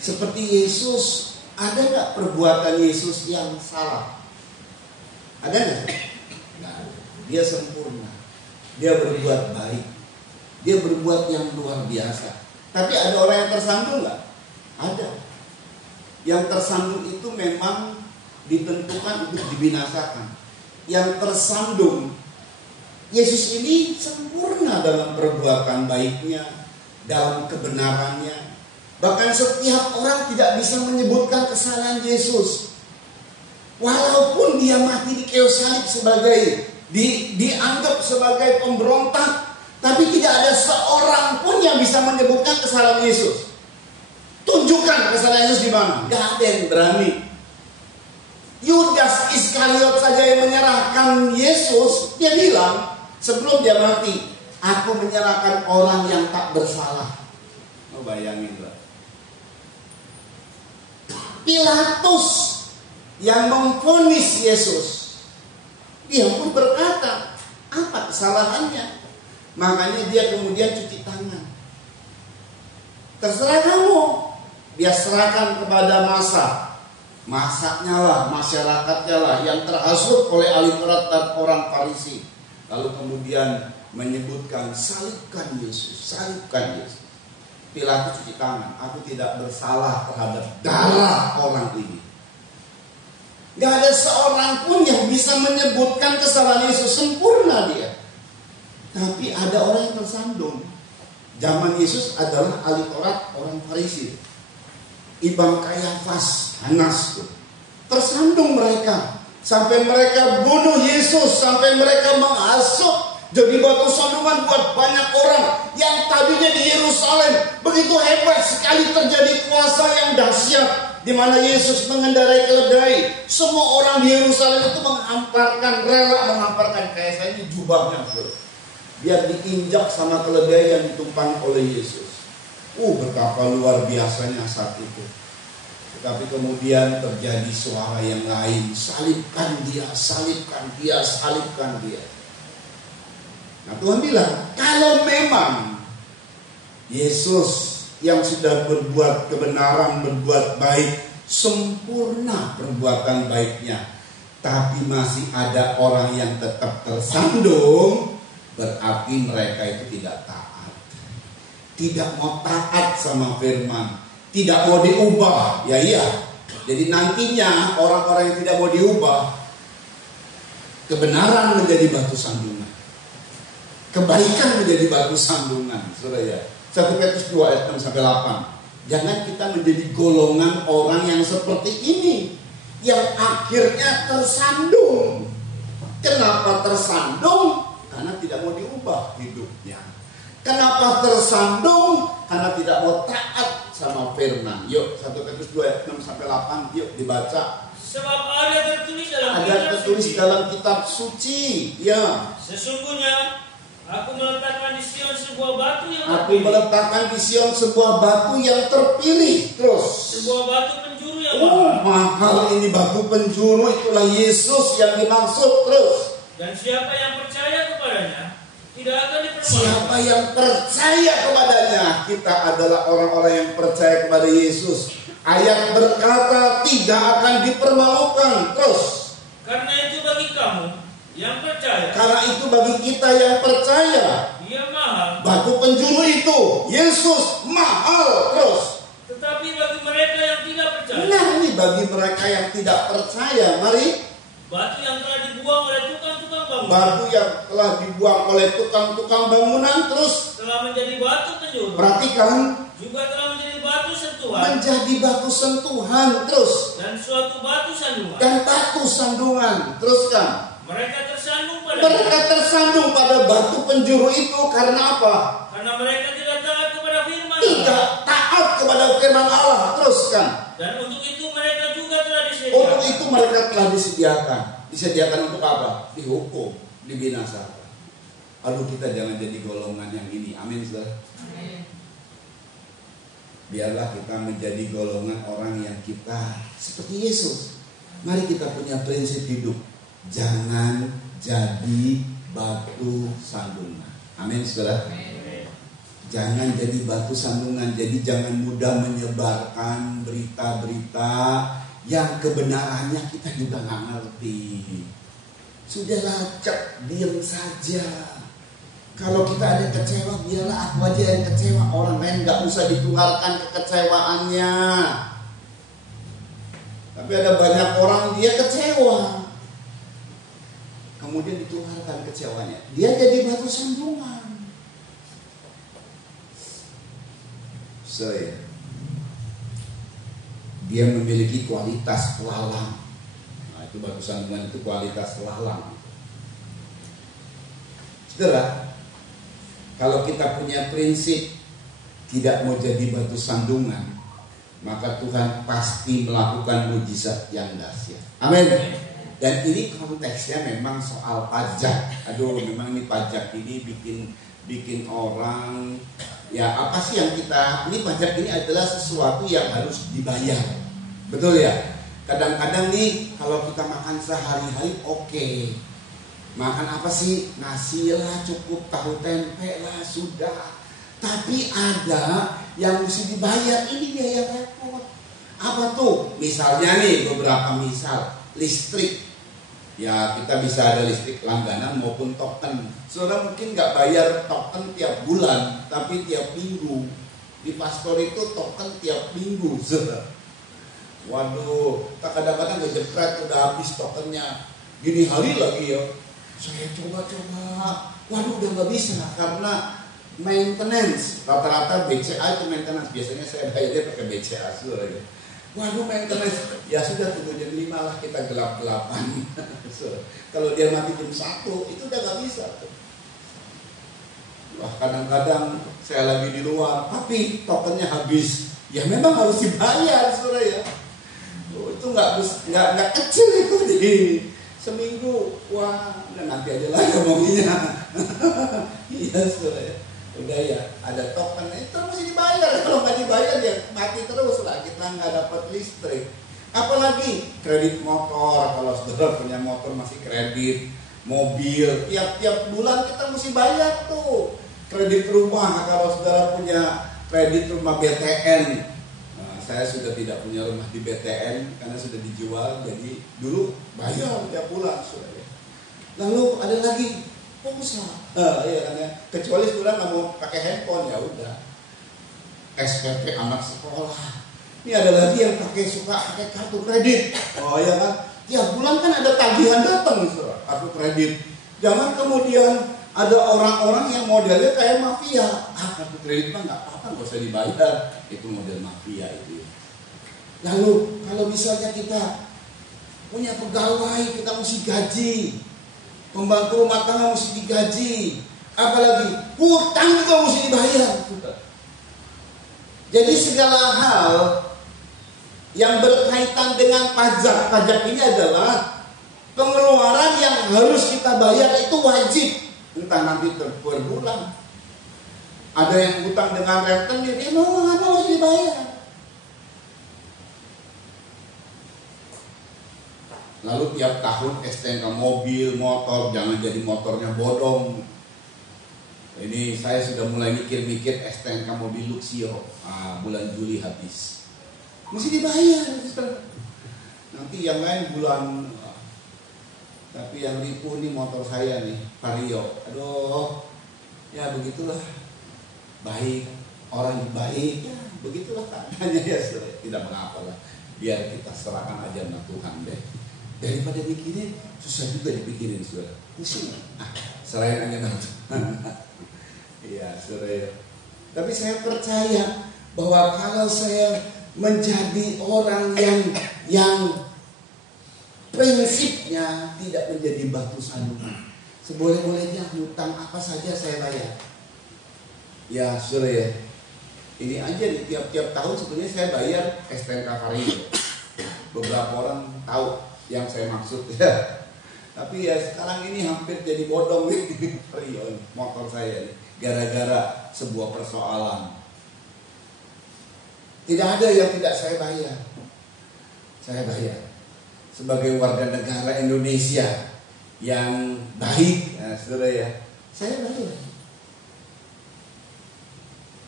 Seperti Yesus, ada nggak perbuatan Yesus yang salah? Ada nggak? Nggak ada. Dia sempurna. Dia berbuat baik. Dia berbuat yang luar biasa. Tapi ada orang yang tersandung nggak? Ada. Yang tersandung itu memang ditentukan untuk dibinasakan. Yang tersandung, Yesus ini sempurna dalam perbuatan baiknya, dalam kebenarannya. Bahkan setiap orang tidak bisa menyebutkan kesalahan Yesus. Walaupun dia mati di kayu salib sebagai dianggap sebagai pemberontak, tapi tidak ada seorang pun yang bisa menyebutkan kesalahan Yesus. Tunjukkan kesalahan Yesus di mana? Gak ada yang berani. Yudas Iskariot saja yang menyerahkan Yesus, dia bilang sebelum dia mati, aku menyerahkan orang yang tak bersalah. Mau bayangin lah. Pilatus yang memvonis Yesus, dia pun berkata, apa kesalahannya? Makanya dia kemudian cuci tangan. Terserah kamu. Dia serahkan kepada massa. Massanya lah, masyarakatnya lah yang terhasut oleh ahli Taurat dan orang Farisi. Lalu kemudian menyebutkan, salibkan Yesus, salibkan Yesus. Pilatus cuci tangan, aku tidak bersalah terhadap darah orang ini. Gak ada seorang pun yang bisa menyebutkan kesalahan Yesus, sempurna dia. Tapi ada orang yang tersandung. Zaman Yesus adalah ahli Taurat, orang Farisi. Imam Kayafas, Hanas, tersandung mereka. Sampai mereka bunuh Yesus, sampai mereka menghasut. Jadi batu sandungan buat banyak orang yang tadinya di Yerusalem. Begitu hebat sekali terjadi kuasa yang dahsyat, di mana Yesus mengendarai keledai. Semua orang di Yerusalem itu rela menghamparkan kayak saya ini jubahnya, bro. Biar diinjak sama keledai yang ditumpangi oleh Yesus. Betapa luar biasanya saat itu. Tetapi kemudian terjadi suara yang lain, salibkan dia, salibkan dia, salibkan dia. Nah, Tuhan bilang, kalau memang Yesus yang sudah berbuat kebenaran, berbuat baik, sempurna perbuatan baiknya, tapi masih ada orang yang tetap tersandung, berarti mereka itu tidak taat. Tidak mau taat sama firman, tidak mau diubah. Ya iya. Jadi nantinya orang-orang yang tidak mau diubah, kebenaran menjadi batu sandungan. Kebaikan menjadi batu sandungan, saudara ya. 1 Petrus 2 ayat 6 sampai 8. Jangan kita menjadi golongan orang yang seperti ini, yang akhirnya tersandung. Kenapa tersandung? Karena tidak mau diubah hidupnya. Kenapa tersandung? Karena tidak mau taat sama firman. Yuk, 1 Petrus 2 ayat 6 sampai 8, yuk dibaca. Sebab ada tertulis dalam kitab suci, ya. Sesungguhnya aku meletakkan di Sion sebuah batu yang terpilih. Aku meletakkan di Sion sebuah batu yang terpilih. Terus. Sebuah batu penjuru yang mahal ini batu penjuru, itulah Yesus yang dimaksud. Terus. Dan siapa yang percaya kepadanya tidak akan dipermalukan. Siapa yang percaya kepadanya, kita adalah orang-orang yang percaya kepada Yesus. Ayat berkata tidak akan dipermalukan. Terus. Karena itu bagi kamu yang percaya. Karena itu bagi kita yang percaya. Dia mahal. Batu penjuru itu Yesus mahal. Terus. Tetapi bagi mereka yang tidak percaya. Nah, ini bagi mereka yang tidak percaya. Mari. Batu yang telah dibuang oleh tukang-tukang bangunan. Batu yang telah dibuang oleh tukang-tukang bangunan. Terus. Telah menjadi batu penjuru. Perhatikan. Juga telah menjadi batu sentuhan. Menjadi batu sentuhan. Terus. Dan suatu batu sandungan. Dan batu sandungan. Teruskan. Mereka tersandung pada batu penjuru itu karena apa? Karena mereka tidak taat kepada firman Allah. Tidak taat kepada firman Allah. Teruskan. Dan untuk itu mereka juga telah disediakan. Untuk itu mereka telah disediakan. Disediakan untuk apa? Dihukum, dibinasakan. Aduh, kita jangan jadi golongan yang ini. Amin, saudara. Amin. Biarlah kita menjadi golongan orang yang kita seperti Yesus. Mari kita punya prinsip hidup. Jangan jadi batu sandungan. Amin, saudara. Jangan jadi batu sandungan. Jadi jangan mudah menyebarkan berita-berita yang kebenarannya kita juga nggak ngerti. Sudahlah, diam saja. Kalau kita ada kecewa, biarlah aku aja yang kecewa. Orang lain nggak usah ditularkan kekecewaannya. Tapi ada banyak orang dia kecewa, kemudian ditularkan kecewanya. Dia jadi batu sandungan. Dia memiliki kualitas pelalang. Nah, itu batu sandungan itu kualitas pelalang. Saudara, kalau kita punya prinsip tidak mau jadi batu sandungan, maka Tuhan pasti melakukan mujizat yang dahsyat. Amin. Dan ini konteksnya memang soal pajak. Aduh, memang ini pajak ini bikin orang, ya apa sih yang kita, ini pajak ini adalah sesuatu yang harus dibayar. Betul ya? Kadang-kadang nih kalau kita makan sehari-hari oke. Makan apa sih? Nasi lah cukup, tahu tempe lah sudah. Tapi ada yang mesti dibayar, ini dia yang repot. Apa tuh? Misalnya nih, beberapa misal, listrik. Ya kita bisa ada listrik langganan maupun token. Saudara mungkin nggak bayar token tiap bulan, tapi tiap minggu. Di pastor itu token tiap minggu, saudara. Waduh, kadang-kadang nggak jepret udah habis tokennya. Gini hari lagi ya, saya coba-coba. Waduh udah nggak bisa karena maintenance, rata-rata BCA itu maintenance. Biasanya saya bayarnya pakai BCA sudah ya. Waduh maintenance, ya sudah 7 jam 5 lah kita gelap-gelapan. Kalau dia mati jam 1 itu udah gak bisa tuh. Wah kadang-kadang saya lagi di luar, tapi tokennya habis. Ya memang harus dibayar saudara ya. Itu nggak kecil itu di seminggu. Wah nanti aja lah ngomongnya. Iya saudara ya. Udah ya, ada token itu mesti dibayar. Kalau nggak dibayar ya mati terus lah, kita nggak dapat listrik. Apalagi kredit motor, kalau saudara punya motor masih kredit, mobil tiap bulan kita mesti bayar tuh. Kredit rumah, kalau saudara punya kredit rumah BTN, nah, saya sudah tidak punya rumah di BTN karena sudah dijual, jadi dulu bayar tiap bulan saudara. Lalu ada lagi pulsa, iya kan ya. Kecuali saudara nggak mau pakai handphone ya udah. SPP anak sekolah. Ini ada lagi yang suka pakai kartu kredit. Oh iya kan, tiap bulan kan ada tagihan datang saudara, kartu kredit. Jangan kemudian ada orang-orang yang modelnya kayak mafia. Kartu kredit mah nggak apa-apa, nggak usah dibayar. Itu model mafia itu. Lalu kalau misalnya kita punya pegawai, kita mesti gaji. Pembantu rumah tangga mesti digaji, apalagi hutang juga mesti dibayar. Jadi segala hal yang berkaitan dengan pajak ini adalah pengeluaran yang harus kita bayar, itu wajib. Entah nanti per bulan. Ada yang hutang dengan rentenir, dia mau harus dibayar. Lalu tiap tahun STNK mobil, motor, jangan jadi motornya bodong. Ini saya sudah mulai mikir-mikir STNK mobil Luxio. Bulan Juli habis. Mesti dibayar. Nanti yang lain bulan. Tapi yang ripuh nih motor saya nih, Vario. Aduh, ya begitulah. Baik, orang baik, ya begitulah keadaannya ya. Tidak mengapa lah. Biar kita serahkan aja sama Tuhan deh. Daripada mikirin, susah juga dipikirin saudara. Pusing. Selain aja nanti. Iya saudara. Tapi saya percaya bahwa kalau saya menjadi orang yang prinsipnya tidak menjadi batu sandungan, seboleh-bolehnya hutang apa saja saya bayar. Ya saudara ya. Ini aja di tiap-tiap tahun sebenarnya saya bayar STNK Vario. Beberapa orang tahu yang saya maksud ya. Tapi ya sekarang ini hampir jadi bodong nih motor saya nih, gara-gara sebuah persoalan. Tidak ada yang tidak saya bayar. Saya bayar sebagai warga negara Indonesia yang baik, ya, saudara ya. Saya bayar.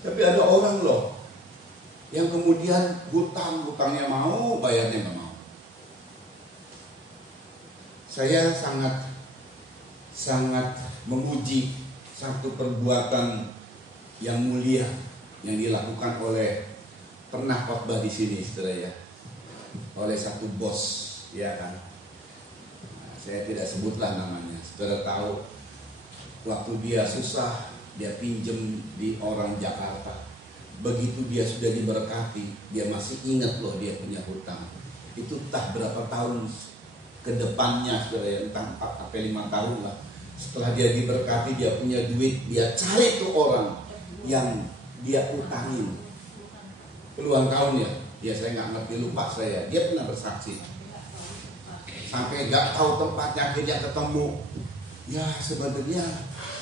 Tapi ada orang loh yang kemudian hutangnya mau, bayarnya nggak mau. Saya sangat memuji satu perbuatan yang mulia yang dilakukan oleh, pernah khotbah di sini, saudara ya, oleh satu bos, ya kan. Nah, saya tidak sebutlah namanya. Saudara tahu, waktu dia susah, dia pinjem di orang Jakarta. Begitu dia sudah diberkati, dia masih ingat loh dia punya hutang. Itu entah berapa tahun ke depannya, saudara ya, entah 4 sampai 5 tahun lah. Setelah dia diberkati, dia punya duit, dia cari tuh orang yang dia utangin. Puluhan tahun ya saya nggak ngerti, lupa saya. Dia pernah bersaksi. Sampai nggak tahu tempatnya, akhirnya ketemu. Ya sebenarnya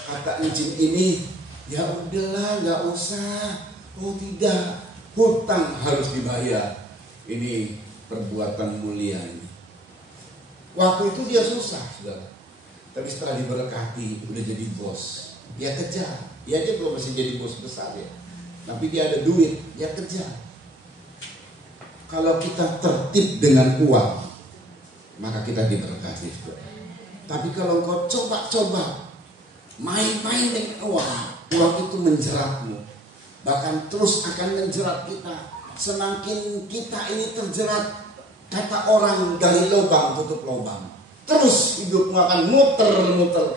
kata izin ini, ya udahlah nggak usah. Oh tidak, hutang harus dibayar. Ini perbuatan mulia ini. Waktu itu dia susah, saudara. Tapi setelah diberkati, udah jadi bos. Dia kejar. Dia belum masih jadi bos besar ya. Tapi dia ada duit, dia kejar. Kalau kita tertib dengan uang, maka kita diberkati. Tapi kalau engkau coba-coba main-main dengan uang, uang itu menjeratmu. Bahkan terus akan menjerat kita. Semakin kita ini terjerat, kata orang, dari lubang tutup lubang. Terus hidupmu akan muter-muter.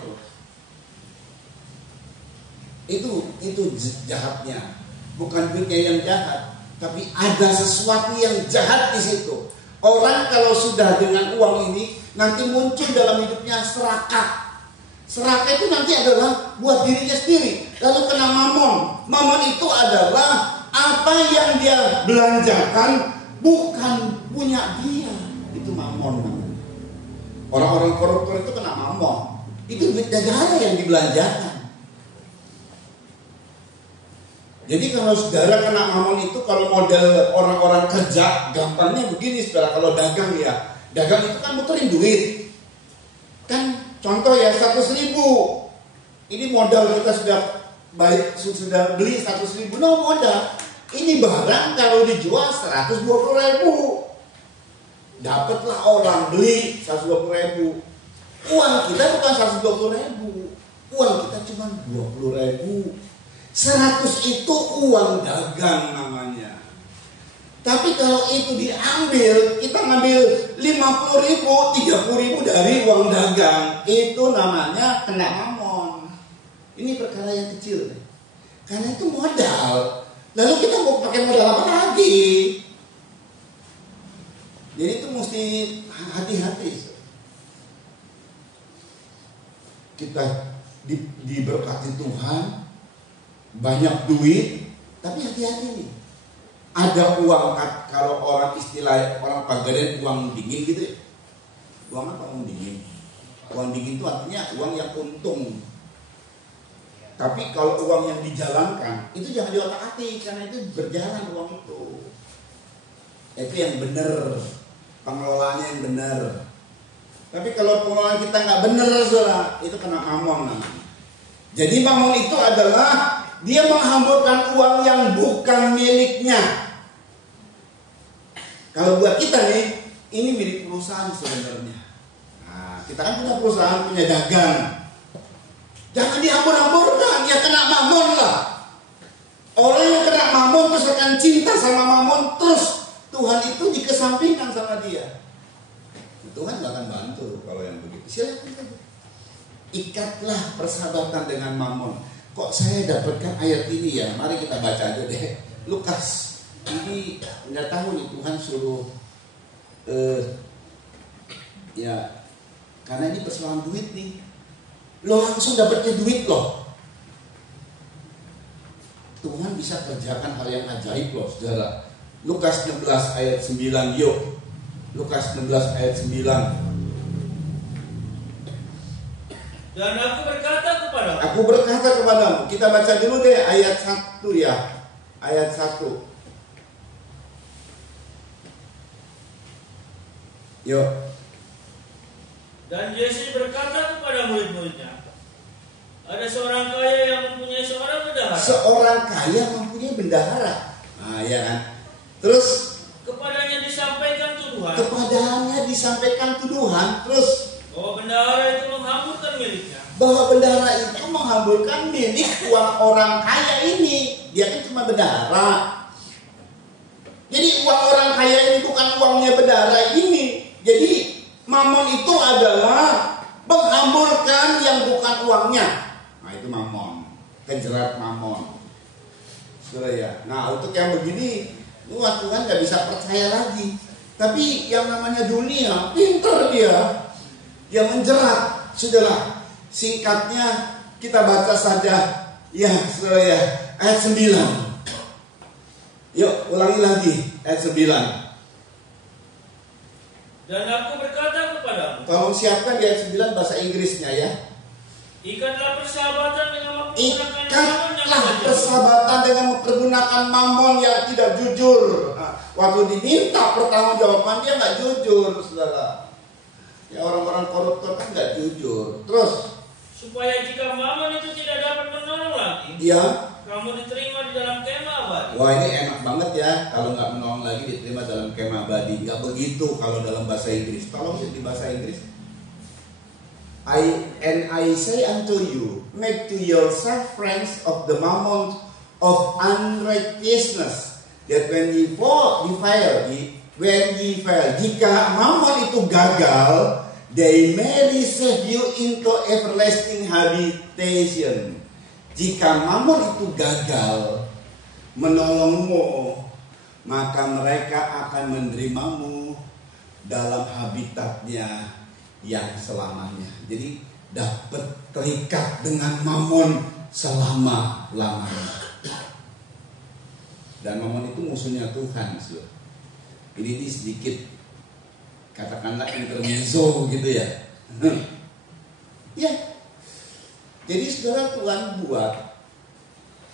Itu jahatnya. Bukan duitnya yang jahat, tapi ada sesuatu yang jahat di situ. Orang kalau sudah dengan uang ini, nanti muncul dalam hidupnya serakah. Serakah itu nanti adalah buat dirinya sendiri. Lalu kena mamon. Mamon itu adalah apa yang dia belanjakan bukan punya dia. Itu mamon namanya. Orang-orang koruptor itu kena mamon. Itu duit negara yang dibelanjakan. Jadi kalau saudara kena mamon itu, kalau model orang-orang kerja, gampangnya begini saudara, kalau dagang ya, dagang itu kan muterin duit. Kan contoh ya 100.000, ini modal kita sudah beli 100.000, no modal. Ini barang kalau dijual 120.000, dapatlah orang beli 120.000. Uang kita bukan 120.000, uang kita cuma 20.000. 100 itu uang dagang namanya. Tapi kalau itu diambil, kita ngambil 50.000, 30.000 dari uang dagang, itu namanya kena mamon. Ini perkara yang kecil, karena itu modal. Lalu kita mau pakai modal apa lagi? Jadi itu mesti hati-hati. Kita diberkati Tuhan, banyak duit, tapi hati-hati nih. Ada uang, kalau orang istilah orang Pagaden, uang dingin gitu ya. Uang apa? Uang dingin. Uang dingin itu artinya uang yang untung. Tapi kalau uang yang dijalankan, itu jangan diotak-atik, karena itu berjalan uang itu. Itu yang benar, pengelolaannya yang benar. Tapi kalau pengelolaan kita nggak benar, saudara, itu kena mamon namanya. Jadi mamon itu adalah dia menghamburkan uang yang bukan miliknya. Kalau buat kita nih, ini milik perusahaan sebenarnya. Nah, kita kan punya perusahaan, punya dagang. Jangan dihambur-hamburkan, ya kena mamon lah. Orang yang kena mamon terus akan cinta sama mamon, terus Tuhan itu dikesampingkan sama dia. Tuhan gak akan bantu kalau yang begitu. Silakan saja. Ikatlah persahabatan dengan mamon. Kok saya dapatkan ayat ini ya? Mari kita baca aja deh. Lukas. Ini nggak tahu nih, Tuhan suruh ya, karena ini persoalan duit nih. Lo langsung dapatnya duit loh. Tuhan bisa kerjakan hal yang ajaib loh, saudara. Lukas 16 ayat 9, yuk. Lukas 16 ayat 9. Dan aku berkata kepadamu. Kita baca dulu deh ayat 1 ya. Ayat 1. Yuk. Dan Yesus berkata kepada murid-muridnya, ada seorang kaya yang mempunyai seorang bendahara. Seorang kaya mempunyai dia bendahara. Nah, ya kan. Terus Kepadanya disampaikan tuduhan terus bahwa bendahara itu menghamburkan miliknya. bahwa bendahara itu menghamburkan milik uang orang kaya ini. Dia kan cuma bendahara. Jadi uang orang kaya ini bukan uangnya bendahara ini. Jadi mamon itu adalah menghamburkan yang bukan uangnya. Nah, itu mamon, kejerat mamon. Sudah ya. Nah, untuk yang begini, Tuhan nggak bisa percaya lagi. Tapi yang namanya dunia, pintar dia menjerat. Sudahlah, singkatnya kita baca saja. Ya, sudah ya. Ayat 9. Yuk, ulangi lagi ayat 9. Dan aku berkata kepadamu, Tolong siapkan di ayat 9 bahasa Inggrisnya ya. ikatlah persahabatan dengan mempergunakan mamon yang Ikatlah tidak jujur. persahabatan dengan mempergunakan mamon yang tidak jujur. Nah, waktu diminta pertanggungjawaban dia nggak jujur, saudara. Ya, orang-orang koruptor kan nggak jujur. Terus, supaya jika mamon itu tidak dapat menolong lagi, ya, kamu diterima di dalam kemah abadi. wah ini enak banget ya. Kalau nggak menolong lagi diterima dalam kemah abadi. Nggak begitu kalau dalam bahasa Inggris. Tolong di bahasa Inggris. I say unto you, make to yourself friends of the mammon of unrighteousness, that when ye fail, jika mammon itu gagal, they may receive you into everlasting habitation. Jika mammon itu gagal menolongmu, maka mereka akan menerimamu dalam habitatnya yang selamanya. Jadi dapat terikat dengan mamon selama-lamanya. Dan mamon itu musuhnya Tuhan. Ini sedikit katakanlah intermezzo gitu ya. Ya. Jadi saudara, Tuhan buat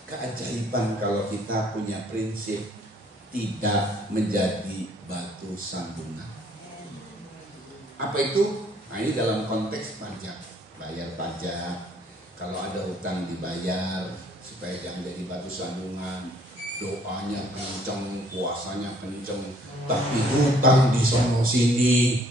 keajaiban kalau kita punya prinsip tidak menjadi batu sandungan. Apa itu? Nah, ini dalam konteks pajak, bayar pajak. Kalau ada hutang dibayar supaya jangan jadi batu sandungan. Doanya kenceng, puasanya kenceng, tapi hutang di sono sini.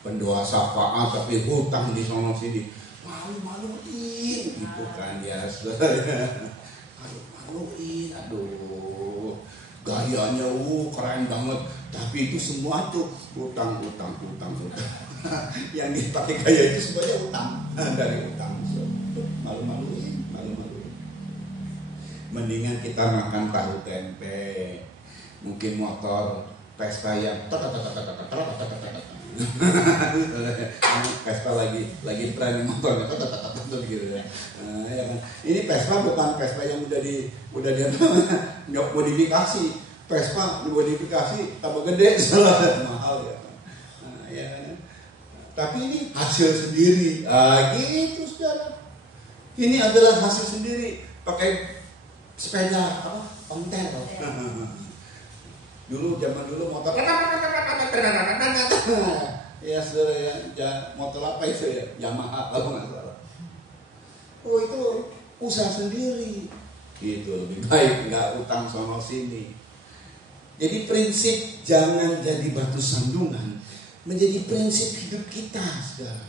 Pendoa syafaat tapi hutang di sono sini. Malu-maluin gitu kan ya, saudara. Malu-maluin, aduh. Gayanya keren banget, tapi itu semua tuh utang. Yang dipakai gaya itu sebenarnya utang, dari utang. Malu-maluin. Mendingan kita makan tahu tempe, mungkin motor Vespa yang Vespa lagi tren motornya gitu ya. Ini Vespa bukan Vespa yang udah di nggak modifikasi. Vespa dimodifikasi tambah gede, mahal ya. Ya. Tapi ini hasil sendiri. Gitu saudara. Ini adalah hasil sendiri. Pakai sepeda ontel. Zaman dulu motor ya saudara ya, motor apa itu ya, Yamaha kalau nggak salah. Oh itu usaha sendiri, gitu lebih baik nggak utang sono sini. Jadi prinsip jangan jadi batu sandungan menjadi prinsip hidup kita, saudara.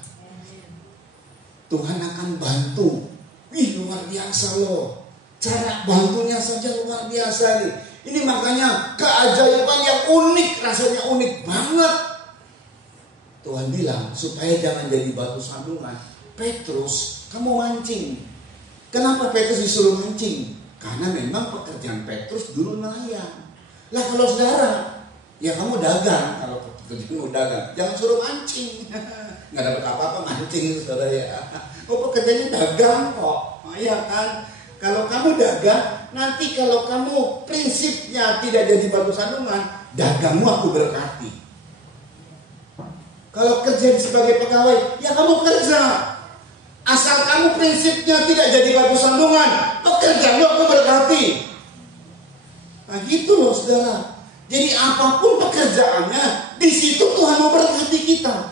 Tuhan akan bantu. Wih luar biasa loh, cara bantunya saja luar biasa nih. Ini makanya keajaiban yang unik, rasanya unik banget. Tuhan bilang supaya jangan jadi batu sandungan. Petrus, kamu mancing. Kenapa Petrus disuruh mancing? Karena memang pekerjaan Petrus dulu nelayan. Lah kalau saudara, ya kamu dagang. Kalau pekerjaanmu dagang, jangan suruh mancing. Nggak dapat apa-apa mancing saudara ya. Oh pekerjaannya dagang kok. Ya kan? Kalau kamu dagang, nanti kalau kamu prinsipnya tidak jadi batu sandungan, dagangmu aku berkati. Kalau kerja sebagai pegawai, ya kamu kerja. Asal kamu prinsipnya tidak jadi batu sandungan, pekerjaanmu aku berkati. Nah gitu loh saudara. Jadi apapun pekerjaannya, di situ Tuhan mau berkati kita.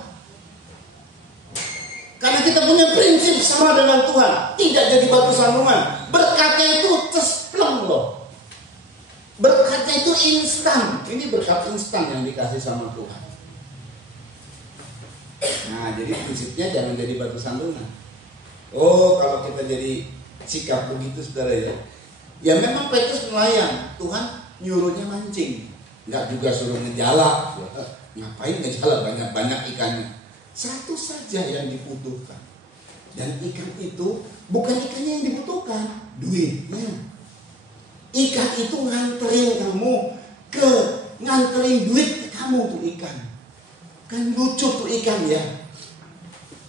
Karena kita punya prinsip sama dengan Tuhan, tidak jadi batu sandungan. Berkatnya itu instan. Ini berkat instan yang dikasih sama Tuhan. Nah, jadi prinsipnya jangan jadi batu sandungan. Oh, kalau kita jadi sikap begitu saudara ya. Ya memang Petrus nelayan, Tuhan nyuruhnya mancing. Enggak juga suruh ngejalak. Ngapain ngejalak banyak-banyak ikannya? Satu saja yang dibutuhkan. Dan ikan itu bukan ikannya yang dibutuhkan, duitnya. Ikan itu nganterin kamu nganterin duit ke kamu tuh ikan. Kan lucu tuh ikan ya.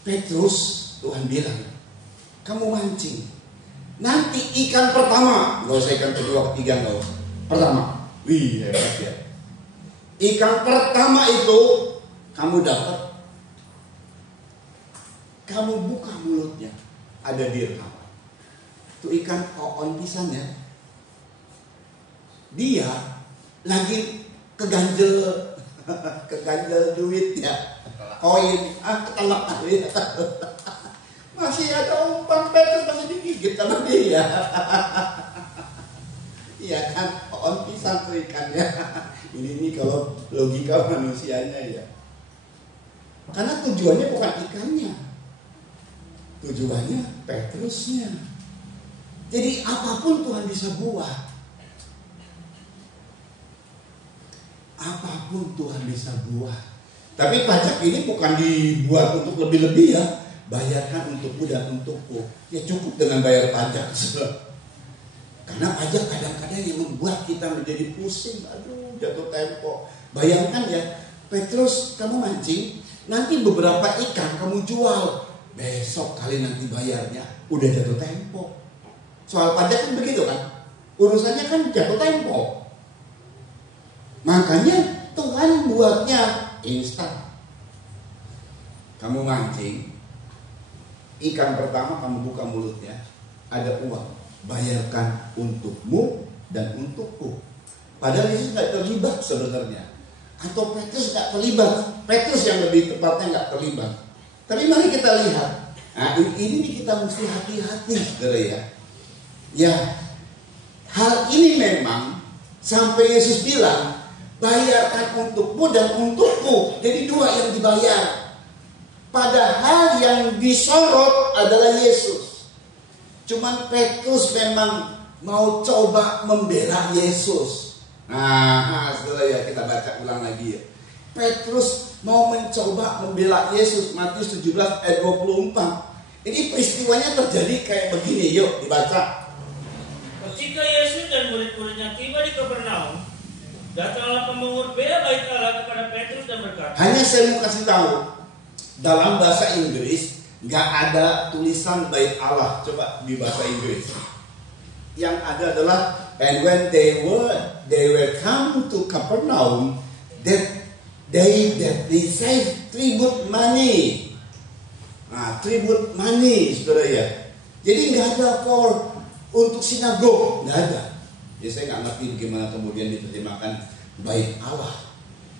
Petrus, Tuhan bilang, kamu mancing. Nanti ikan pertama, gak usah ikan kedua, ketiga, gak usah. Pertama, wih hebat ya. Ikan pertama itu kamu dapat, kamu buka mulutnya, ada dirham. Itu ikan koon pisan ya. Dia lagi keganjel duit ya, koin, ketelak duit. Masih ada umpan, Petrus masih digigit sama dia. Iya kan, koon pisan tuh ikannya. Ini kalau logika manusianya ya. Karena tujuannya bukan ikannya, tujuannya Petrusnya. Jadi apapun Tuhan bisa buat. Apapun Tuhan bisa buat. Tapi pajak ini bukan dibuat untuk lebih-lebih ya. Bayarkan untukmu dan untukku. Ya cukup dengan bayar pajak. Karena pajak kadang-kadang yang membuat kita menjadi pusing. Aduh, jatuh tempo. Bayangkan ya, Petrus kamu mancing, nanti beberapa ikan kamu jual. Besok kali nanti bayarnya udah jatuh tempo. Soal pajak kan begitu kan. Urusannya kan jatuh tempo. Makanya Tuhan buatnya instan. Kamu mancing, ikan pertama kamu buka mulutnya, ada uang, bayarkan untukmu dan untukku. Padahal Yesus nggak terlibat sebenarnya, atau Petrus nggak terlibat. Petrus yang lebih tepatnya nggak terlibat. Tapi mari kita lihat. Nah, ini kita mesti hati-hati, saudara ya. Ya, hal ini memang sampai Yesus bilang, bayarkan untukmu dan untukku. Jadi dua yang dibayar. Padahal yang disorot adalah Yesus. Cuman Petrus memang mau coba membela Yesus. Nah, saudara ya, kita baca ulang lagi ya. Petrus mau mencoba membela Yesus. Matius 17 ayat 24. Ini peristiwanya terjadi kayak begini. Yuk dibaca. Ketika Yesus dan murid-muridnya tiba di Kapernaum, datanglah pemungut bea bait Allah kepada Petrus dan berkata. Hanya saya mau kasih tahu, dalam bahasa Inggris nggak ada tulisan bait Allah. Coba di bahasa Inggris. Yang ada adalah, and when they were come to Capernaum, that they received tribute money. Nah, tribute money, saudara ya. Jadi nggak ada untuk sinagog, nggak ada. Ya saya nggak ngerti bagaimana kemudian diterjemahkan bait Allah.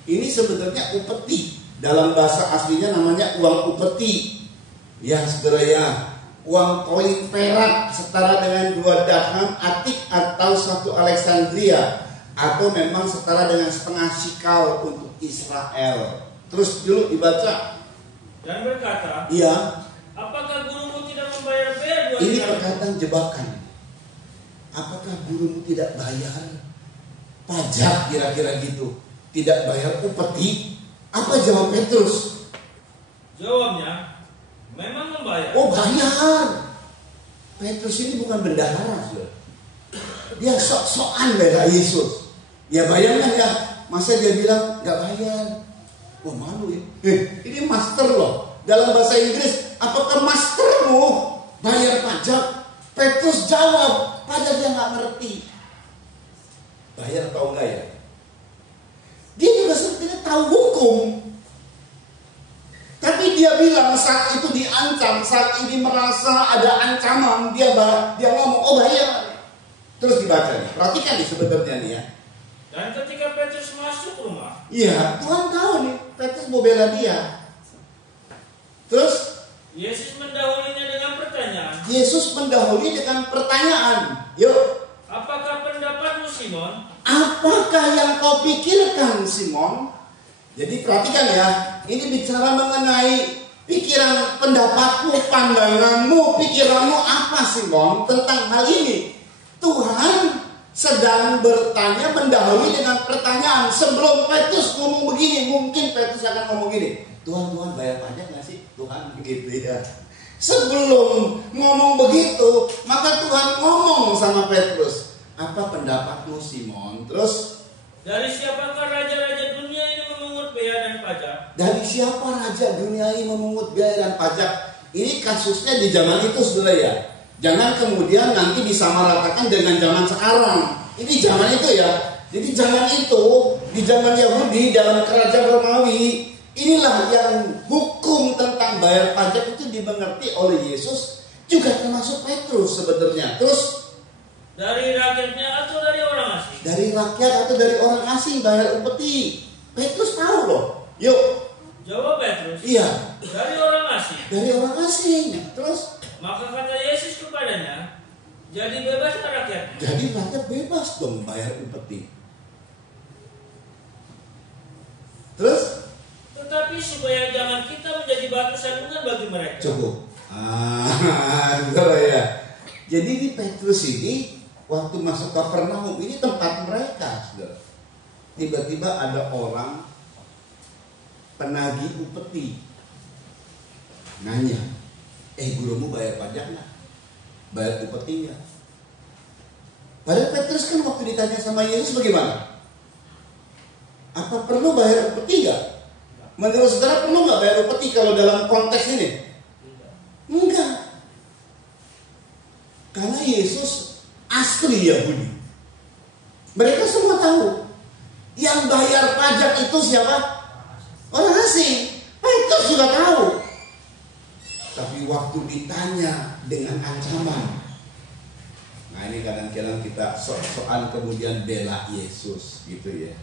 Ini sebenarnya upeti. Dalam bahasa aslinya namanya uang upeti. Ya saudara ya, uang koin perak setara dengan 2 dirham atik atau 1 Alexandria, atau memang setara dengan setengah shikal untuk Israel. Terus dulu dibaca. Dan berkata, iya. Apakah gurumu tidak membayar bea 2 dirham? Ini perkataan jebakan. Apakah gurumu tidak bayar pajak, kira-kira gitu? Tidak bayar upeti? Apa jawab Petrus? Jawabnya, memang membayar. Oh bayar. Petrus ini bukan bendahara, dia sok-sokan bela Yesus. Ya bayangkan ya, masa dia bilang gak bayar. Wah malu ya. Ini master loh. Dalam bahasa Inggris, apakah mastermu bayar pajak? Petrus jawab, padahal dia nggak ngerti. Bayar atau enggak ya? Dia juga sebenarnya tahu hukum. Tapi dia bilang saat itu diancam, saat ini merasa ada ancaman, dia ngomong, oh bayar. Terus dibaca nih, perhatikan nih sebenarnya nih ya. Dan ketika Petrus masuk rumah, iya, Tuhan tahu nih, Petrus mau bela dia. Terus Yesus mendahulinya dengan pertanyaan. Yesus mendahului dengan pertanyaan. Yuk. Apakah pendapatmu Simon? Apa apakah yang kau pikirkan, Simon? Jadi perhatikan ya, ini bicara mengenai pikiran, pendapatmu, pandanganmu, pikiranmu apa, Simon, tentang hal ini. Tuhan sedang bertanya, mendahului dengan pertanyaan. Sebelum Petrus ngomong begini, mungkin Petrus akan ngomong gini, Tuhan bayar pajak gak sih? Tuhan begitu ya. Sebelum ngomong begitu, maka Tuhan ngomong sama Petrus, apa pendapatmu, Simon? Terus, dari siapakah raja-raja dunia ini memungut biaya dan pajak? dari siapa raja dunia ini memungut biaya dan pajak? Ini kasusnya di zaman itu, saudara ya. Jangan kemudian nanti disamaratakan dengan zaman sekarang. Ini zaman itu ya. Jadi zaman itu, di zaman Yahudi dalam kerajaan Romawi, inilah yang hukum tentang bayar pajak itu dimengerti oleh Yesus, juga termasuk Petrus sebenarnya. Terus, dari rakyatnya atau dari orang asing? dari rakyat atau dari orang asing bayar upeti. Petrus tahu loh. Yuk. Jawab Petrus. Iya. Dari orang asing. Dari orang asing. Terus, maka kata Yesus kepadanya, jadi bebaslah rakyatnya. jadi rakyat bebas dong bayar upeti. Terus, tetapi supaya jangan kita menjadi batu sandungan bagi mereka. cukup. Saudara ya. Jadi di Petrus ini waktu masuk Kapernaum ini tempat mereka, saudara. Tiba-tiba ada orang penagih upeti nanya, gurumu bayar pajak nggak? Bayar upeti nggak? Padahal Petrus kan waktu ditanya sama Yesus bagaimana? Apa perlu bayar upeti nggak? Menurut saudara perlu nggak bayar upeti kalau dalam konteks ini? Enggak. Karena Yesus asli Yahudi. Mereka semua tahu yang bayar pajak itu siapa? Orang asing. Petrus juga tahu. Tapi waktu ditanya dengan ancaman, nah ini kadang-kadang kita sok-sokan kemudian bela Yesus gitu ya.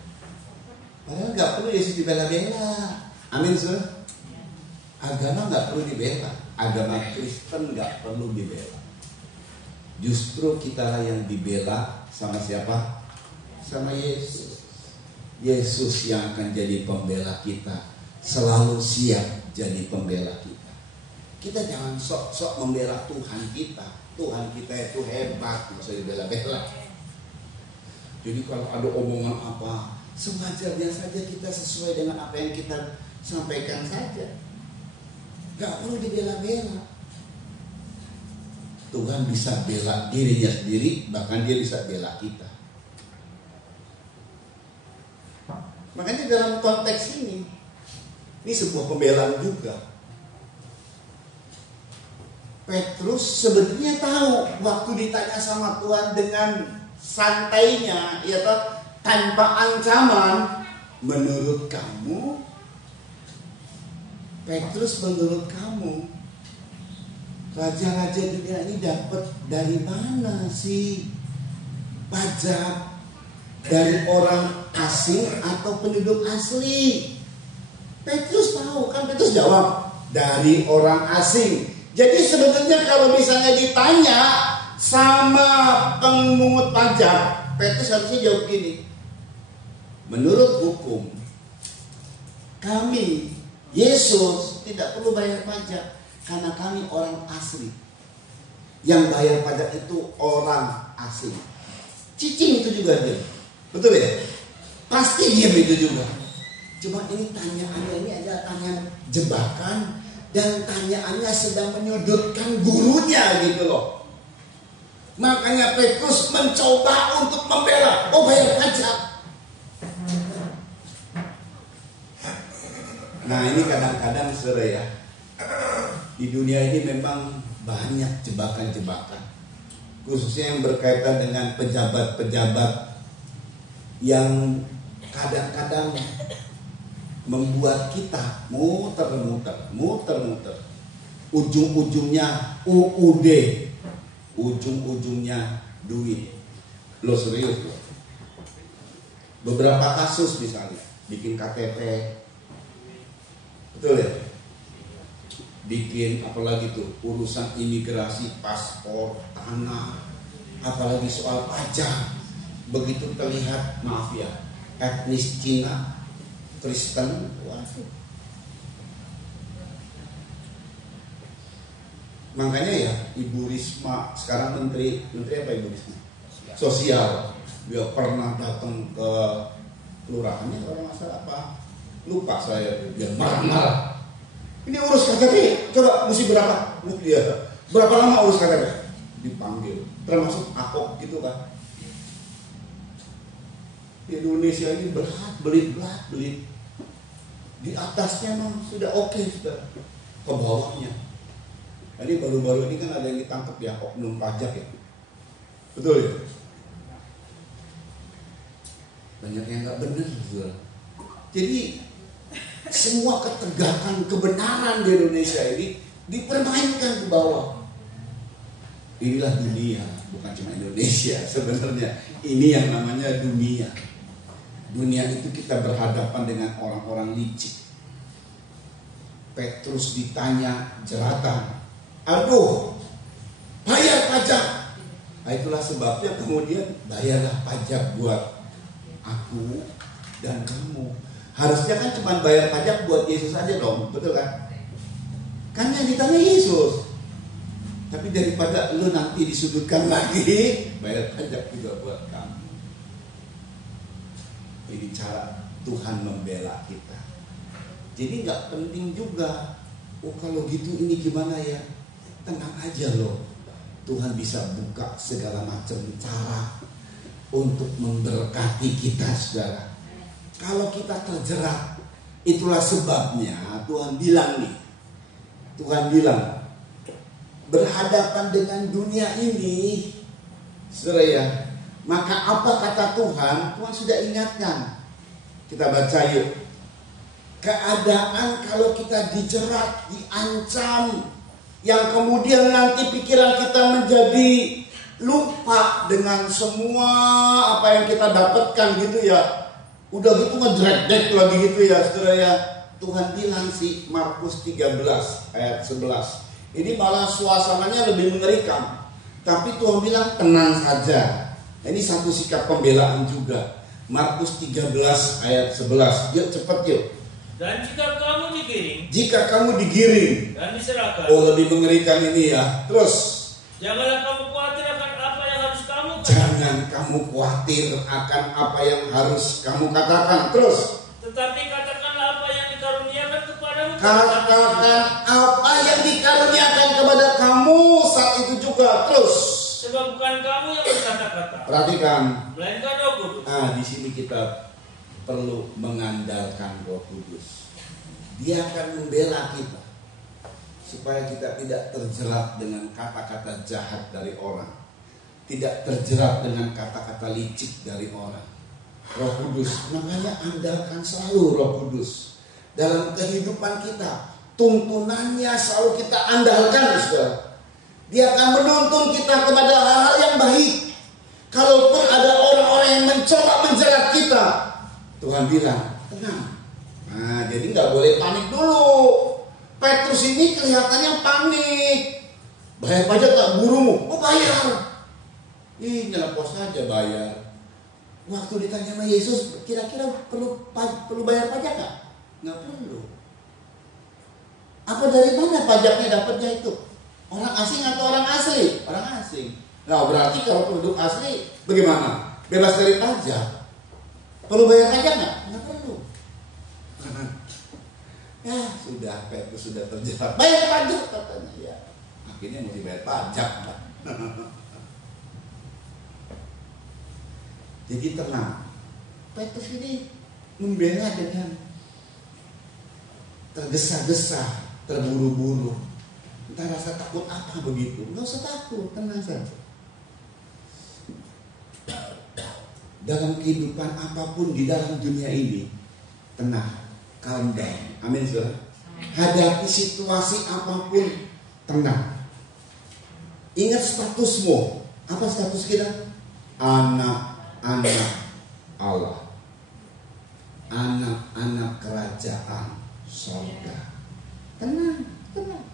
Padahal nggak perlu Yesus dibela-bela. Amin, saudara. Agama nggak perlu dibela. Agama Kristen nggak perlu dibela. Justru kita yang dibela sama siapa? Sama Yesus. Yesus yang akan jadi pembela kita, selalu siap jadi pembela kita. Kita jangan sok-sok membela Tuhan kita. Tuhan kita itu hebat, nggak usah dibela-bela. Jadi kalau ada omongan apa, sewajarnya saja kita sesuai dengan apa yang kita sampaikan saja. Gak perlu dibela-bela. Tuhan bisa bela dirinya sendiri, bahkan dia bisa bela kita. Makanya dalam konteks ini sebuah pembelaan juga. Petrus sebenarnya tahu waktu ditanya sama Tuhan dengan santainya, ya toh, tanpa ancaman, menurut kamu, Petrus, menurut kamu, raja-raja dunia ini dapat dari mana sih pajak? Dari orang asing atau penduduk asli? Petrus tahu kan, Petrus jawab dari orang asing. Jadi sebenarnya kalau misalnya ditanya sama pemungut pajak, Petrus harusnya jawab gini, menurut hukum kami, Yesus, tidak perlu bayar pajak karena kami orang asli. Yang bayar pajak itu orang asing. Cicing itu juga dia. Betul ya? Pasti diam itu juga. Cuma ini tanyaannya ini adalah tanyaan jebakan, dan tanyaannya sedang menyudutkan gurunya gitu loh. Makanya Petrus mencoba untuk membela. Oh, bayar pajak. Nah ini kadang-kadang saudara ya, di dunia ini memang banyak jebakan-jebakan, khususnya yang berkaitan dengan pejabat-pejabat yang kadang-kadang membuat kita muter-muter, ujung-ujungnya UUD, ujung-ujungnya duit. Lo serius loh. Beberapa kasus misalnya bikin KTP, betul ya? Bikin apalagi tuh urusan imigrasi, paspor, tanah, apalagi soal pajak. begitu terlihat, maaf ya, etnis Cina, Kristen, waduh. Makanya ya Ibu Risma sekarang menteri apa Ibu Risma? Sosial. Dia pernah datang ke kelurahannya kalau masalah apa? Lupa saya. Dia marah-marah. Ini urus KTP, coba mesti berapa? Dia berapa lama urus KTP? Dipanggil. Termasuk Ahok gitu kan. Di Indonesia ini belit. Di atasnya memang sudah oke, sudah ke bawahnya. Jadi baru-baru ini kan ada yang ditangkap ya, oknum pajak ya. Betul ya? Banyak yang nggak benar, betul. Jadi semua ketegakan kebenaran di Indonesia ini dipermainkan ke bawah. Inilah dunia, bukan cuma Indonesia sebenarnya. Ini yang namanya dunia. Dunia itu kita berhadapan dengan orang-orang licik. Petrus ditanya jeratan. Aduh, bayar pajak. Nah, itulah sebabnya kemudian bayarlah pajak buat aku dan kamu. Harusnya kan cuma bayar pajak buat Yesus aja dong, betul kan? Kan yang ditanya Yesus. Tapi daripada lu nanti disudutkan lagi, bayar pajak juga buat kamu. Ini cara Tuhan membela kita. Jadi nggak penting juga. Oh kalau gitu ini gimana ya? Tenang aja loh. Tuhan bisa buka segala macam cara untuk memberkati kita, saudara. Kalau kita terjerat, itulah sebabnya Tuhan bilang nih. Tuhan bilang, berhadapan dengan dunia ini, saudara ya, maka apa kata Tuhan? Tuhan sudah ingatkan. Kita baca yuk. Keadaan kalau kita dijerat, diancam, yang kemudian nanti pikiran kita menjadi lupa dengan semua apa yang kita dapatkan gitu ya. Udah gitu ngedrek-dek lagi gitu ya, saudara ya. Tuhan bilang sih Markus 13 ayat 11. Ini malah suasananya lebih mengerikan. Tapi Tuhan bilang tenang saja. Ini satu sikap pembelaan juga. Markus 13 ayat 11. Yuk cepat yuk. Dan jika kamu digiring dan diserahkan. Oh lebih mengerikan ini ya. Terus Jangan kamu khawatir akan apa yang harus kamu katakan. Jangan kamu khawatir akan apa yang harus kamu katakan. Terus Tetapi katakanlah apa yang dikaruniakan kepadamu. Katakan apa yang dikaruniakan kepada kamu saat itu juga. Terus Sebab bukan kamu yang berkata-kata, perhatikan, melainkan Roh Kudus. di sini kita perlu mengandalkan Roh Kudus. Dia akan membela kita supaya kita tidak terjerat dengan kata-kata jahat dari orang, tidak terjerat dengan kata-kata licik dari orang. Roh Kudus, makanya andalkan selalu Roh Kudus dalam kehidupan kita. Tuntunannya selalu kita andalkan, saudara. Dia akan menuntun kita kepada hal-hal yang baik. Kalaupun ada orang-orang yang mencoba menjerat kita, Tuhan bilang, tenang. Nah, jadi nggak boleh panik dulu. Petrus ini kelihatannya panik. Bayar pajak tak gurumu? Oh bayar. Ih, nyelepos saja bayar. Waktu ditanya sama Yesus, kira-kira perlu bayar pajak nggak? Nggak perlu. Apa dari mana pajaknya dapatnya itu? Orang asing atau orang asli? Orang asing. Nah berarti kalau penduduk asli bagaimana? Bebas dari pajak. Perlu bayar pajak nggak? Nggak perlu. Ya sudah, Petrus sudah terjerat. Bayar pajak katanya ya. Akhirnya mesti bayar pajak. Jadi tenang. Petrus ini membela dengan tergesa-gesa, terburu-buru. Entah rasa takut apa begitu. Nggak usah takut, tenang saja. Dalam kehidupan apapun di dalam dunia ini, tenang, calm down. Amin, saudara. Hadapi situasi apapun, tenang. Ingat statusmu. Apa status kita? Anak-anak Allah, anak-anak kerajaan sorga. Tenang, tenang.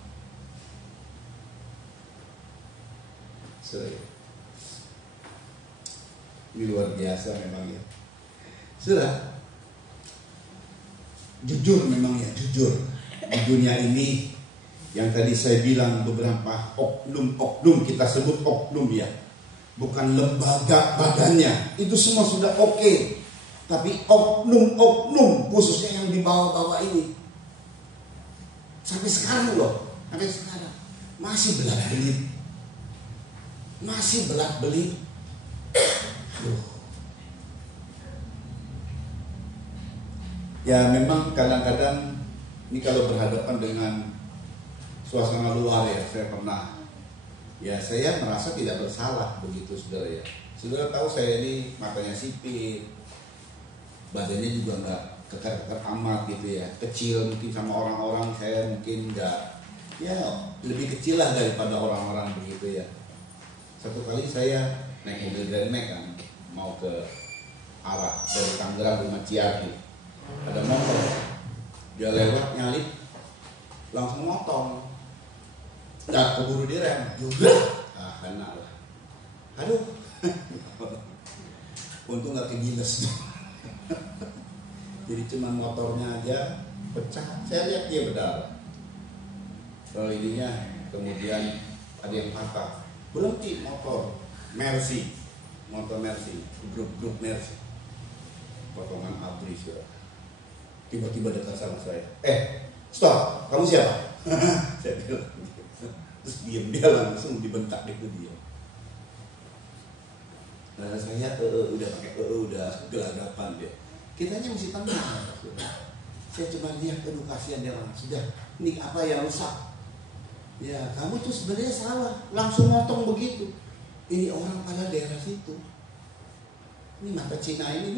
Ini luar biasa memang ya. Sudah. Jujur memang ya, jujur. Di dunia ini yang tadi saya bilang beberapa oknum-oknum, kita sebut oknum ya. Bukan lembaga badannya. Itu semua sudah oke. Tapi oknum-oknum khususnya yang di bawah-bawah ini. Sampai sekarang loh. Sampai sekarang. Masih belat-belit. Masih belat-belit. Ya memang kadang-kadang ini kalau berhadapan dengan suasana luar ya, saya merasa tidak bersalah begitu saudara ya. Saudara tahu saya ini matanya sipit, badannya juga nggak kekar-kekar amat gitu ya, kecil mungkin sama orang-orang, saya mungkin nggak, ya lebih kecil lah daripada orang-orang begitu ya. Satu kali saya naik mobil Grand Max kan, mau ke arah dari Tangerang ke Ciawi. Ada motor, dia lewat nyalip, langsung motong, nggak keburu direm, juga, kena lah, aduh, untung nggak kegiles, jadi cuma motornya aja pecah, saya lihat dia berdarah, lalu ininya kemudian ada yang patah, berhenti motor Mercy, grup Mercy, potongan abris ya. Tiba-tiba dekat sama saya. Stop, kamu siapa? Saya bilang gitu. Terus diam, dia langsung dibentak itu dia. Nah, saya udah pakai udah gelagapan dia. Kitanya mesti tenang. Saya cuma lihat edukasian dia orang. Sudah, ini apa yang rusak? Ya, kamu tuh sebenarnya salah. Langsung motong begitu. Ini orang pada daerah situ. Ini mata Cina ini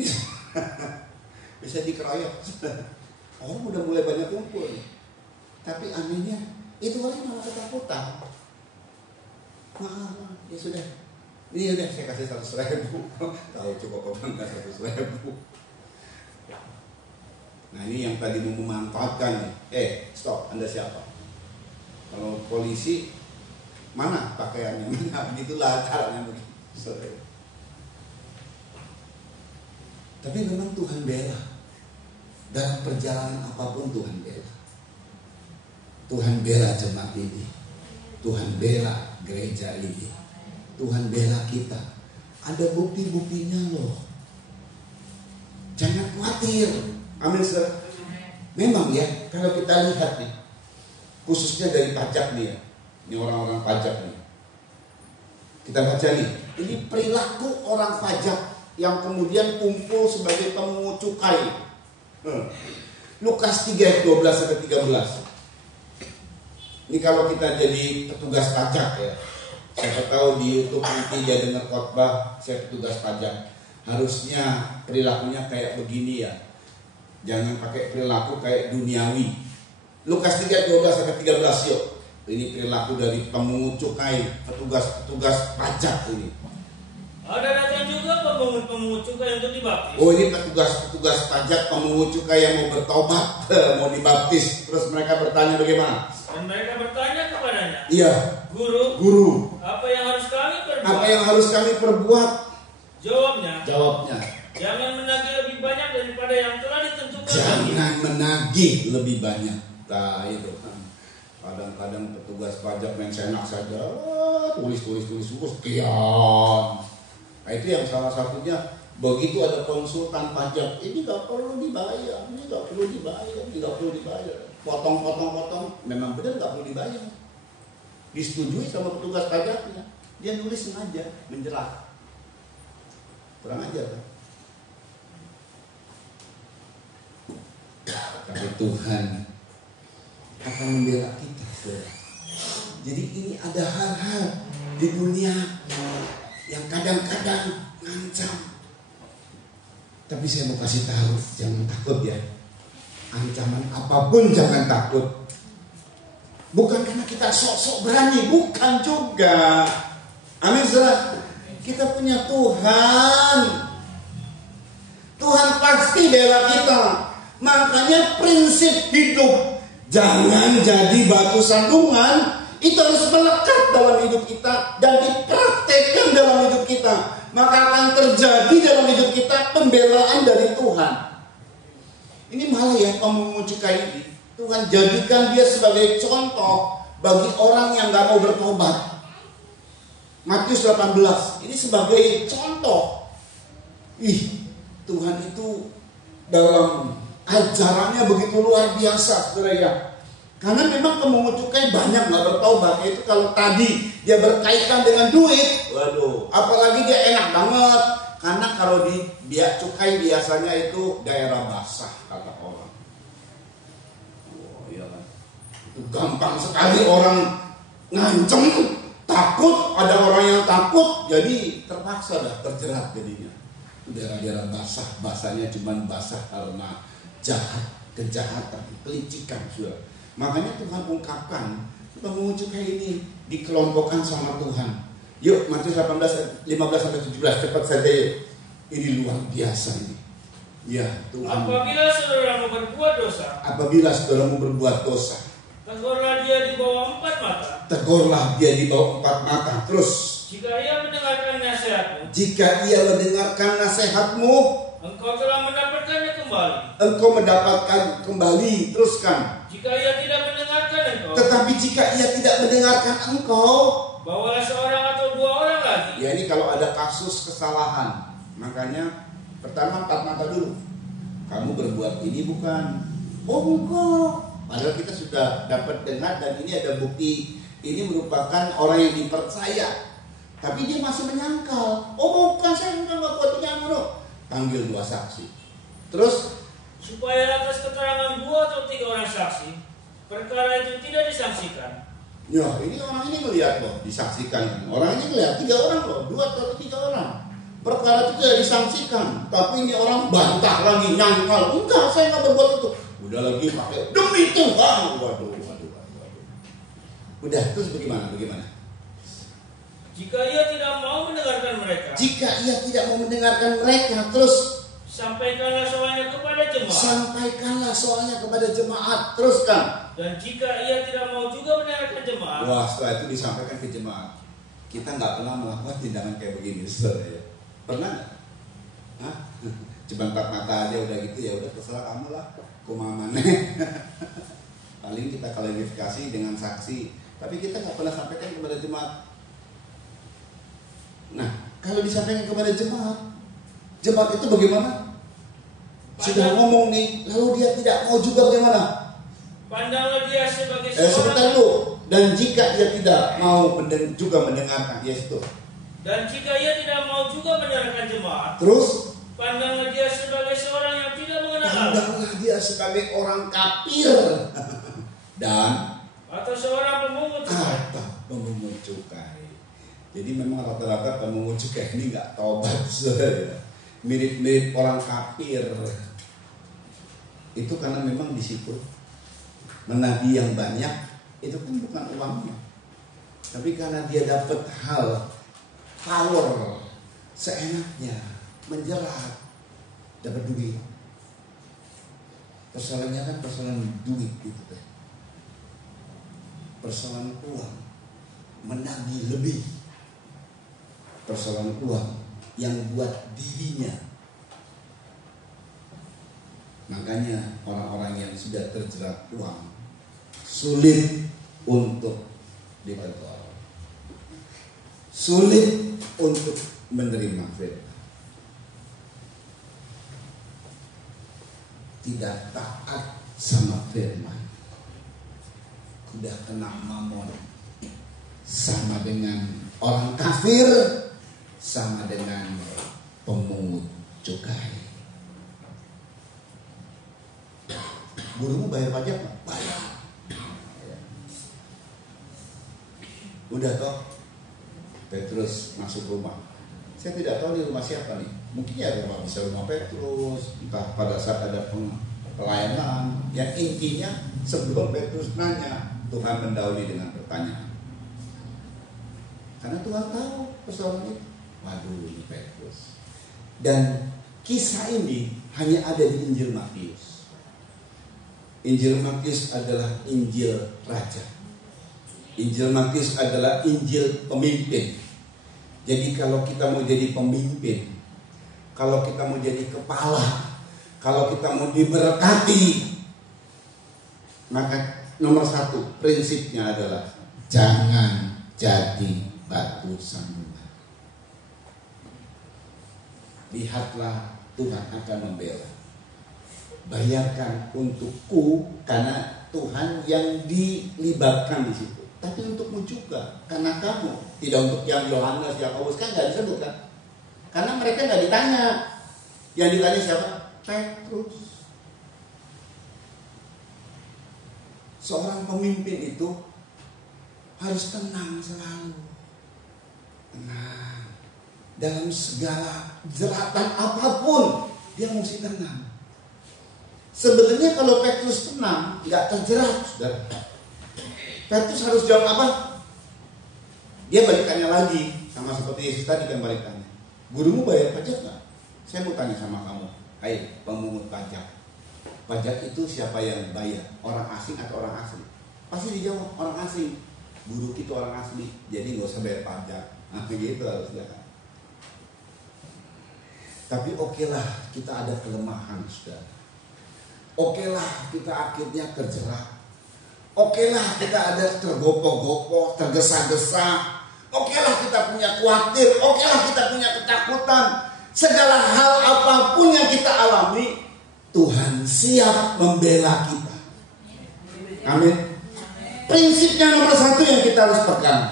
bisa dikeroyok. Orang udah mulai banyak kumpul. Tapi anehnya itu orang malah ketakutan. Maaf, ya sudah. Ini udah saya kasih 100.000. Tahu cukup apa enggak 100.000. Nah ini yang tadi memanfaatkan. Stop, Anda siapa? Kalau polisi mana pakaiannya? Mana begitulah caranya begitu. Tapi memang Tuhan bela. Dalam perjalanan apapun Tuhan bela. Tuhan bela jemaat ini. Tuhan bela gereja ini. Tuhan bela kita. Ada bukti-buktinya loh. Jangan khawatir. Amin saudara. Memang ya, kalau kita lihat nih, khususnya dari pajak nih ya. Ini orang-orang pajak nih. Kita baca nih. Ini perilaku orang pajak yang kemudian kumpul sebagai pemungut cukai. Lukas 3 ayat 12 sampai 13. Ini kalau kita jadi petugas pajak ya. Siapa tahu di YouTube nanti dia dengar khotbah saya petugas pajak. Harusnya perilakunya kayak begini ya. Jangan pakai perilaku kayak duniawi. Lukas 3 ayat 12 sampai 13 yuk. Ini perilaku dari pemungut cukai, petugas pajak ini. Ada datang juga pemungut cukai untuk dibaptis. Oh ini petugas pajak pemungut cukai yang mau bertobat, mau dibaptis. Terus mereka bertanya bagaimana? Dan mereka bertanya kepadanya. Iya. Guru. Apa yang harus kami perbuat? Apa yang harus kami perbuat? Jawabnya. Jangan menagih lebih banyak daripada yang telah ditentukan. Jangan menagih lebih banyak. Nah itu kan. Kadang-kadang petugas pajak main senak saja. Tulis sekian. Nah itu yang salah satunya, begitu ada konsultan pajak, ini nggak perlu dibayar, potong, memang benar nggak perlu dibayar, disetujui sama petugas pajaknya, dia nulis sengaja menjerat, kurang ajar kan? Tapi Tuhan akan membela kita, saudara. Jadi ini ada hal-hal di dunia yang kadang-kadang ngancam. Tapi saya mau kasih tahu, jangan takut ya. Ancaman apapun jangan takut. Bukan karena kita sok-sok berani, bukan juga. Amin saudara. Kita punya Tuhan. Tuhan pasti bela kita. Makanya prinsip hidup, jangan jadi batu sandungan. Itu harus melekat dalam hidup kita dan dipraktekkan dalam hidup kita. Maka akan terjadi Ini malah ya pemungut cukai ini, Tuhan jadikan dia sebagai contoh bagi orang yang gak mau bertobat. Matius 18 ini sebagai contoh. Tuhan itu dalam ajarannya begitu luar biasa, saudara ya. Karena memang pemungut cukai banyak gak bertobat. Itu kalau tadi dia berkaitan dengan duit, waduh, apalagi dia enak banget. Karena kalau di biaya cukai biasanya itu daerah basah kata orang. Iya kan? Itu gampang sekali orang ngancem, takut, ada orang yang takut, jadi terpaksa dah terjerat jadinya. Daerah-daerah basah, basahnya cuma basah karena jahat, kejahatan, kelicikan sudah. Makanya Tuhan ungkapkan pemungut cukai ini dikelompokkan sama Tuhan. Yuk Matius 18, 15-17 cepat saja yuk. Ini luar biasa ini. Ya Tuhan. Apabila saudaramu berbuat dosa. Apabila saudaramu berbuat dosa. Tegurlah dia di bawah 4 mata. Tegurlah dia di bawah 4 mata. Terus. Jika ia mendengarkan nasihatmu. Jika ia mendengarkan nasihatmu. Engkau telah mendapatkannya kembali. Engkau mendapatkan kembali. Teruskan. Jika ia tidak mendengarkan engkau. Tetapi jika ia tidak mendengarkan engkau. Bawalah seorang atau 2 orang lagi. Ya ini kalau ada kasus kesalahan. Makanya pertama 4 mata dulu. Kamu berbuat ini bukan. Oh bukan. Padahal kita sudah dapat dengar dan ini ada bukti. Ini merupakan orang yang dipercaya. Tapi dia masih menyangkal. Oh bukan, saya bukan buat ini. Panggil 2 saksi. Terus supaya atas keterangan 2 atau 3 orang saksi perkara itu tidak disaksikan. Ya ini orang ini melihat loh, disaksikan. Orang ini melihat 3 orang loh, 2 atau 3 orang. Perkara itu tidak disaksikan. Tapi ini orang bantah lagi, nyangkal. Enggak, saya nggak berbuat itu. Udah lagi pakai demi Tuhan. Waduh. Udah, terus bagaimana? Jika ia tidak mau mendengarkan mereka. Jika ia tidak mau mendengarkan mereka, terus sampaikanlah soalnya kepada jemaat. Sampaikanlah soalnya kepada jemaat. Teruskan. Dan jika ia tidak mau juga mendengarkan jemaat. Wah, setelah itu disampaikan ke jemaat. Kita nggak pernah melakukan tindakan kayak begini, saudara ya. Pernah nggak? Hah? Cuma 4 mata aja udah gitu ya, udah terserah kamu lah. Kumamane. Paling kita klarifikasi dengan saksi. Tapi kita nggak pernah sampaikan kepada jemaat. Nah, kalau disampaikan kepada jemaat itu bagaimana? Sudah ngomong nih, lalu dia tidak mau juga bagaimana? Pandanglah dia sebagai seorang. Sebentar dulu. Dan jika dia tidak mau juga mendengarkan, yes itu. Dan jika ia tidak mau juga mendengarkan jemaat. Terus? Pandanglah dia sebagai seorang yang tidak mengenal Allah. Pandanglah dia sebagai orang kafir. Dan atau seorang pemungut cukai. Jadi memang rata-rata pemungut cukai ini nggak tobat, saudara. Mirip-mirip orang kafir. Itu karena memang di situ menagih yang banyak itu kan bukan uangnya, tapi karena dia dapat hal power seenaknya menjerat, dapat duit. Persoalannya kan persoalan duit gitu kan. Persoalan uang, menagih lebih. Persoalan uang yang buat dirinya. Makanya orang-orang yang sudah terjerat uang sulit untuk ditegur, sulit untuk menerima firman, tidak taat sama firman, udah kena mamon, sama dengan orang kafir, sama dengan pemungut cukai. Gurumu bayar pajak nggak? Bayar. Udah toh, Petrus masuk rumah. Saya tidak tahu di rumah siapa nih. Mungkin ya rumah bisa rumah Petrus, entah pada saat ada pelayanan. Yang intinya sebelum Petrus nanya, Tuhan mendahului dengan pertanyaan. Karena Tuhan tahu persoalan itu. Waduh, ini Petrus. Dan kisah ini hanya ada di Injil Matius. Injil Matius adalah Injil Raja. Injil Matius adalah Injil pemimpin. Jadi kalau kita mau jadi pemimpin, kalau kita mau jadi kepala, Kalau kita mau diberkati, maka nomor satu prinsipnya adalah jangan jadi batu sandungan. Lihatlah, Tuhan akan membela. Bayarkan untukku, karena Tuhan yang dilibatkan di situ. Tapi untukmu juga, karena kamu. Tidak untuk yang Yohanes, Yakobus, kan nggak disebut kan? Karena mereka nggak ditanya. Yang ditanya siapa? Petrus. Seorang pemimpin itu harus tenang selalu. Tenang. Dalam segala jeratan apapun, dia mesti tenang. Sebenarnya kalau Petrus tenang, nggak terjerat, saudara. Petrus harus jawab apa? Dia balik tanya lagi, sama seperti Yesus tadi kan balik tanya. Gurumu bayar pajak nggak? Saya mau tanya sama kamu, hai pemungut pajak. Pajak itu siapa yang bayar? Orang asing atau orang asli? Pasti dijawab orang asing. Guru kita orang asli, jadi nggak usah bayar pajak. Nah begitu harusnya kan. Tapi okelah kita ada kelemahan, saudara. Okelah kita akhirnya terjerat. Okelah kita ada tergopoh-gopoh, tergesa-gesa. Okelah kita punya khawatir. Okelah kita punya ketakutan. Segala hal apapun yang kita alami, Tuhan siap membela kita. Amin. Prinsipnya nomor satu yang kita harus pegang,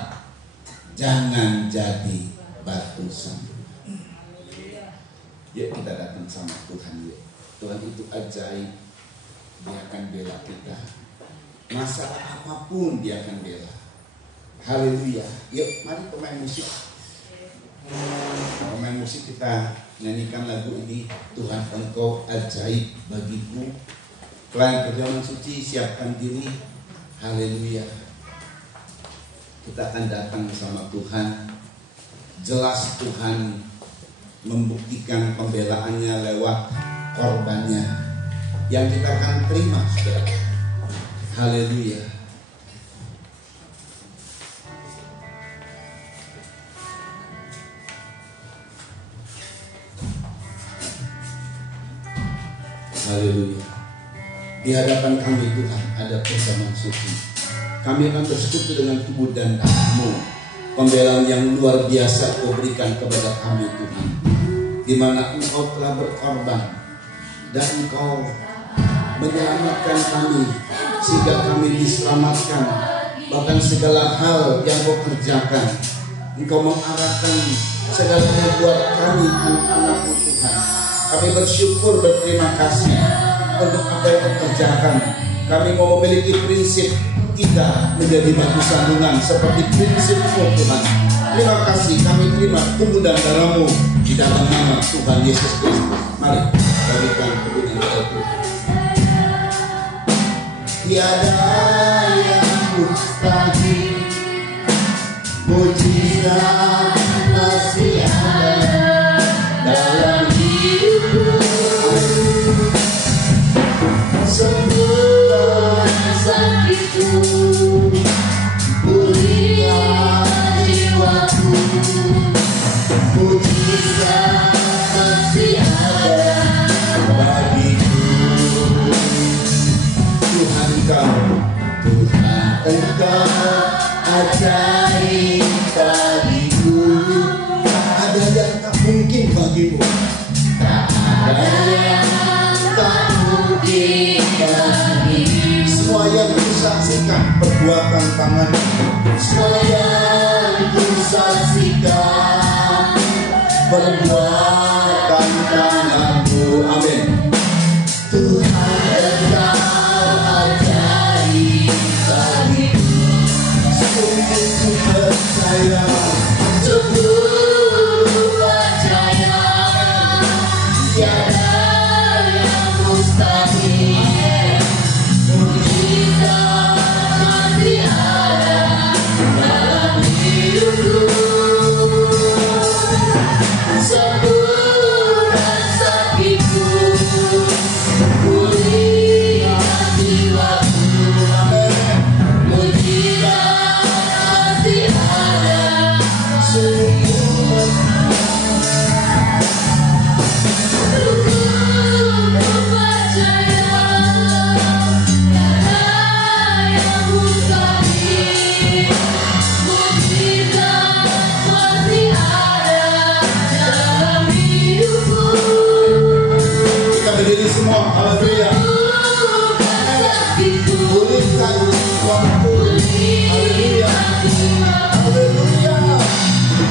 jangan jadi batu sandungan. Yuk kita datang sama Tuhan yuk. Tuhan itu ajaib. Dia akan bela kita. Masalah apapun dia akan bela. Haleluya. Yuk mari pemain musik. Pemain musik kita nyanyikan lagu ini, Tuhan Engkau ajaib bagiku. Klien perjamuan suci, siapkan diri. Haleluya. Kita akan datang bersama Tuhan. Jelas Tuhan membuktikan pembelaannya lewat korbannya yang kita akan terima, saudara. Haleluya. Haleluya. Di hadapan kami Tuhan ada perjamuan suci. Kami akan bersekutu dengan tubuh dan darah-Mu. Pembelaan yang luar biasa Kau berikan kepada kami Tuhan, di mana Engkau telah berkorban dan Engkau menyelamatkan kami sehingga kami diselamatkan. Bahkan segala hal yang Kau kerjakan, Engkau mengarahkan segala hal buat kami anak-anak-Mu Tuhan. Kami bersyukur, berterima kasih untuk apa yang Kau kerjakan. Kami mau memiliki prinsip tidak menjadi batu sandungan seperti prinsip-Mu Tuhan. Terima kasih, kami terima tubuh dan darah-Mu di dalam nama Tuhan Yesus Kristus. Mari berikan kemuliaan kepada Tuhan. Tiada yang mustahil, mujizat masih ada dalam hidupku. Sembuhkan sakitku, pulihkan jiwaku. Mujizat masih ada bagiku. Tuhan Engkau ajaib bagiku. Tak ada yang tak mungkin bagimu. Tak ada yang tak mungkin bagimu. Semua yang kusaksikan perbuatan tanganmu. Semua yang kusaksikan perbuatan tanganmu. Amin. Tuhan Engkau ajaib bagiku. Sungguh ku percaya, sungguh percaya, tiada yang mustahil. Mujizat masih ada dalam hidupku. Sembuhkan sakitku, semua. Haleluya. Pulihkan jiwaku. Haleluya. Haleluya.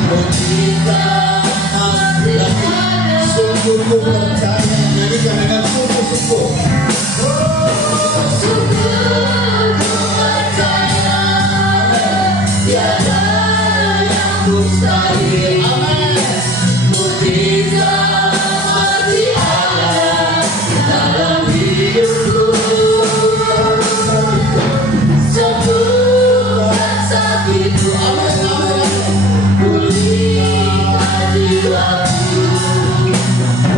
Mujizat hati. Sungguh ku percaya. Nyanyikan dengan sungguh-sungguh. Sungguh ku percaya. Tiada yang mustahil. Amin. Mujizat masih ada dalam hidupku. Sembuhkan sakitku. Amin, amin. Pulihkan jiwaku.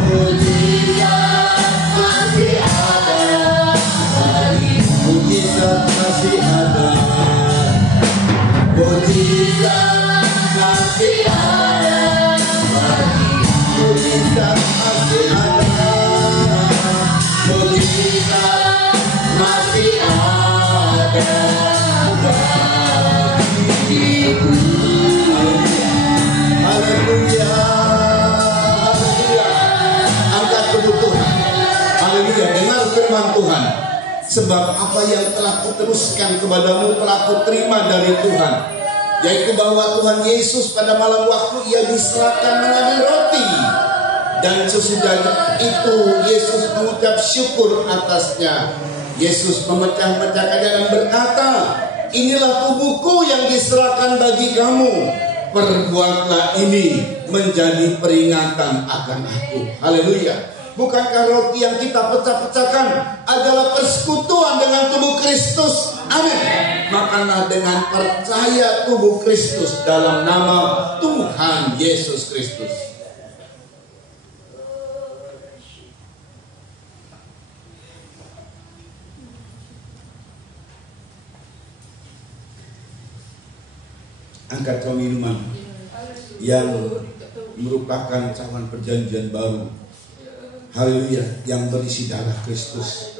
Mujizat masih ada bagi. Mujizat masih ada. Mujizat masih ada bagi. Mujizat masih ada. Mujizat masih ada bagiku. Haleluya. Haleluya. Angkat kebutuhan. Haleluya. Dengar firman Tuhan. Sebab apa yang telah kuteruskan kepadamu telah kuterima dari Tuhan, yaitu bahwa Tuhan Yesus pada malam waktu ia diserahkan mengambil roti, dan sesudah itu Yesus mengucap syukur atasnya. Yesus memecah-mecahkannya dan berkata, inilah tubuhku yang diserahkan bagi kamu. Perbuatlah ini menjadi peringatan akan aku. Haleluya. Bukankah roti yang kita pecah-pecahkan adalah persekutuan dengan tubuh Kristus? Amin. Makanlah dengan percaya tubuh Kristus dalam nama Tuhan Yesus Kristus. Angkat minuman yang merupakan cawan perjanjian baru. Haleluya, yang berisi darah Kristus.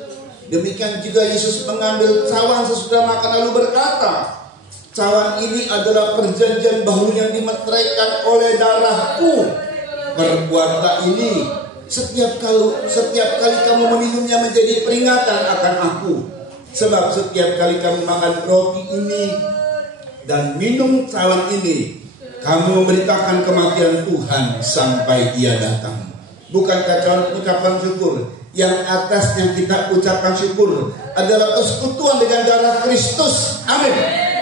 Demikian juga Yesus mengambil cawan sesudah makan lalu berkata, cawan ini adalah perjanjian baru yang dimeteraikan oleh darahku. Perbuatlah ini setiap kali kamu meminumnya menjadi peringatan akan aku. Sebab setiap kali kamu makan roti ini dan minum cawan ini, kamu memberitakan kematian Tuhan sampai Dia datang. Bukankah cawan ucapan syukur yang atasnya kita ucapkan syukur adalah persekutuan dengan darah Kristus? Amin.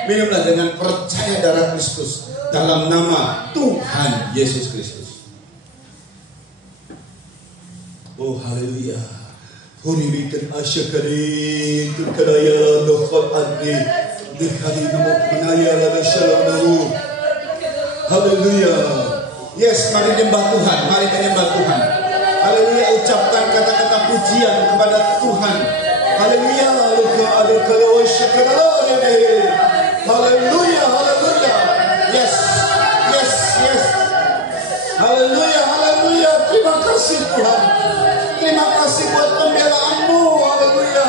Minumlah dengan percaya darah Kristus dalam nama Tuhan Yesus Kristus. Oh haleluya. Huribikan asyakarin turkadaya dokhal adni dekali nomor penaya lada shalom nahu. Haleluya. Yes, mari menyembah Tuhan, mari menyembah Tuhan. Haleluya, ucapkan kata-kata pujian kepada Tuhan. Haleluya, haleluya, haleluya. Yes, yes, yes. Haleluya, haleluya. Terima kasih Tuhan. Terima kasih buat pembelaanmu, haleluya,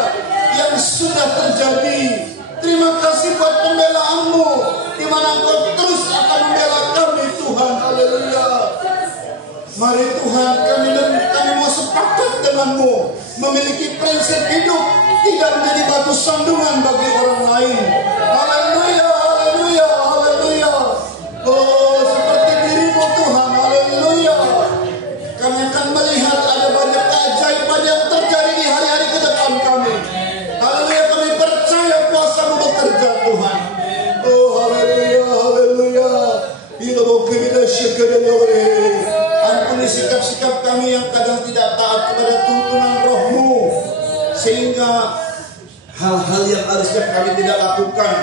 yang sudah terjadi. Terima kasih buat pembelaanmu, di mana Engkau terus akan membela kami Tuhan. Haleluya. Mari Tuhan, kami mau sepakat denganmu, memiliki prinsip hidup tidak menjadi batu sandungan bagi orang lain. Haleluya, haleluya, haleluya. Oh, seperti dirimu Tuhan, haleluya. Kami akan melihat ada banyak keajaiban yang terjadi di hari-hari ke depan kami. Haleluya, kami percaya kuasa-Mu bekerja Tuhan. Oh, haleluya, haleluya. Ampuni sikap-sikap kami yang kadang tidak taat kepada tuntunan Roh-Mu, sehingga hal-hal yang harusnya kami tidak lakukan,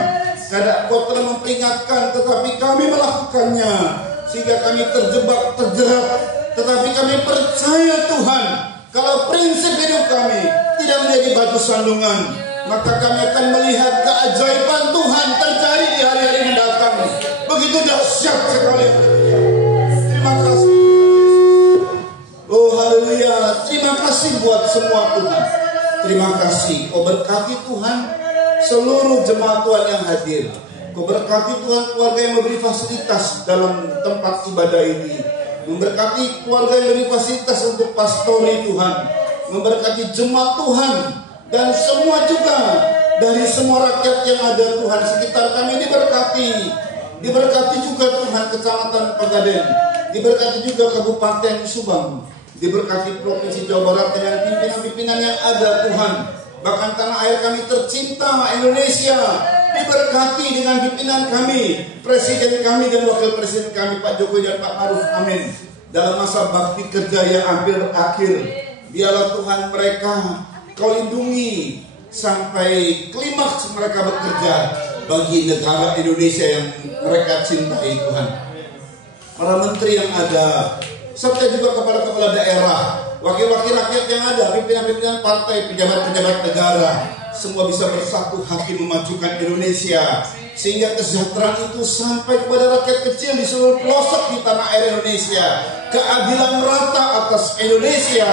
kadang Kau telah memperingatkan tetapi kami melakukannya, sehingga kami terjebak, terjerat. Tetapi kami percaya Tuhan, kalau prinsip hidup kami tidak menjadi batu sandungan, maka kami akan melihat keajaiban Tuhan terjadi di hari-hari mendatang. Begitu dahsyat sekali. Terima kasih. Oh haleluya. Terima kasih buat semua Tuhan. Terima kasih. Kau berkati Tuhan seluruh jemaat Tuhan yang hadir. Kau berkati Tuhan keluarga yang memberi fasilitas dalam tempat ibadah ini. Memberkati keluarga yang memberi fasilitas untuk pastori Tuhan. memberkati jemaat Tuhan, dan semua juga dari semua rakyat yang ada Tuhan sekitar kami diberkati juga Tuhan Kecamatan Pegaden, diberkati juga Kabupaten Subang, diberkati Provinsi Jawa Barat dengan pimpinan-pimpinan yang ada Tuhan. Bahkan tanah air kami tercinta Indonesia diberkati dengan pimpinan kami, presiden kami dan wakil presiden kami Pak Jokowi dan Pak Maruf Amin. Dalam masa bakti kerja yang hampir berakhir, biarlah Tuhan mereka Kau lindungi sampai klimaks mereka bekerja bagi negara Indonesia yang mereka cintai Tuhan. Para menteri yang ada, serta juga kepala-kepala daerah, wakil-wakil rakyat yang ada, pimpinan-pimpinan partai, pejabat-pejabat negara, semua bisa bersatu hati memajukan Indonesia, sehingga kesejahteraan itu sampai kepada rakyat kecil di seluruh pelosok di tanah air Indonesia. Keadilan merata atas Indonesia.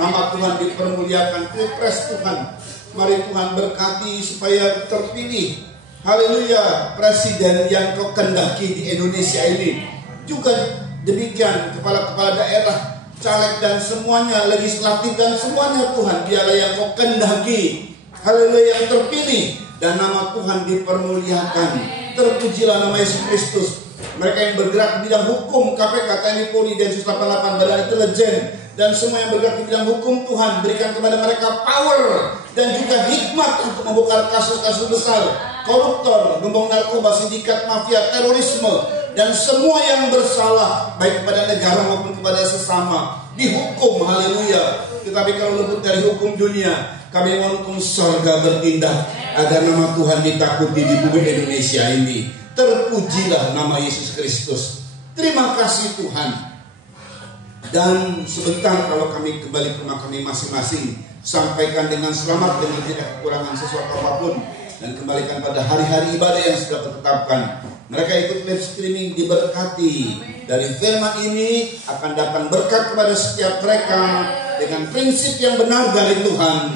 Nama Tuhan dipermuliakan. Pilpres Tuhan, mari Tuhan berkati supaya terpilih, haleluya, presiden yang Kau kehendaki di Indonesia ini. Juga demikian kepala-kepala daerah, caleg dan semuanya, legislatif dan semuanya Tuhan, biarlah yang Kau kehendaki, haleluya, yang terpilih, dan nama Tuhan dipermuliakan. Terpujilah nama Yesus Kristus. Mereka yang bergerak di bidang hukum, KPK, TNI, Polri, Densus 88, Badan Intelijen, dan semua yang bergerak di bidang hukum, Tuhan berikan kepada mereka power dan juga hikmat untuk membongkar kasus-kasus besar, koruptor, gembong narkoba, sindikat mafia, terorisme, dan semua yang bersalah baik kepada negara maupun kepada sesama dihukum, haleluya. Tetapi kalau luput dari hukum dunia, kami mohon hukum surga bertindak agar nama Tuhan ditakuti di bumi Indonesia ini. Terpujilah nama Yesus Kristus. Terima kasih Tuhan. Dan sebentar kalau kami kembali ke rumah kami masing-masing, sampaikan dengan selamat dengan tidak kekurangan sesuatu apapun, dan kembalikan pada hari-hari ibadah yang sudah ditetapkan. Mereka ikut live streaming diberkati. Dari firman ini akan datang berkat kepada setiap mereka dengan prinsip yang benar dari Tuhan,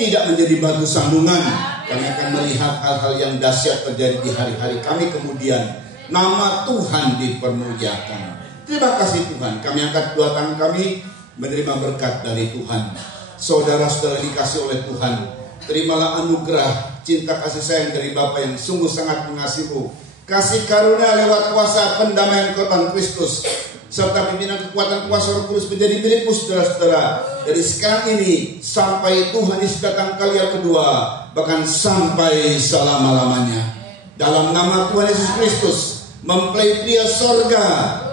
tidak menjadi batu sandungan. Kami akan melihat hal-hal yang dahsyat terjadi di hari-hari kami kemudian. Nama Tuhan dipermuliakan. Terima kasih Tuhan. Kami angkat dua tangan kami menerima berkat dari Tuhan. Saudara-saudara dikasih oleh Tuhan, terimalah anugerah cinta kasih sayang dari Bapa yang sungguh sangat mengasihimu. Kasih karunia lewat kuasa pendamaian korban Kristus, serta pimpinan kekuatan kuasa Roh Kudus menjadi milikmu saudara-saudara, dari sekarang ini sampai Tuhan Yesus datang kali yang kedua, bahkan sampai selama-lamanya. Dalam nama Tuhan Yesus Kristus, mempelai pria sorga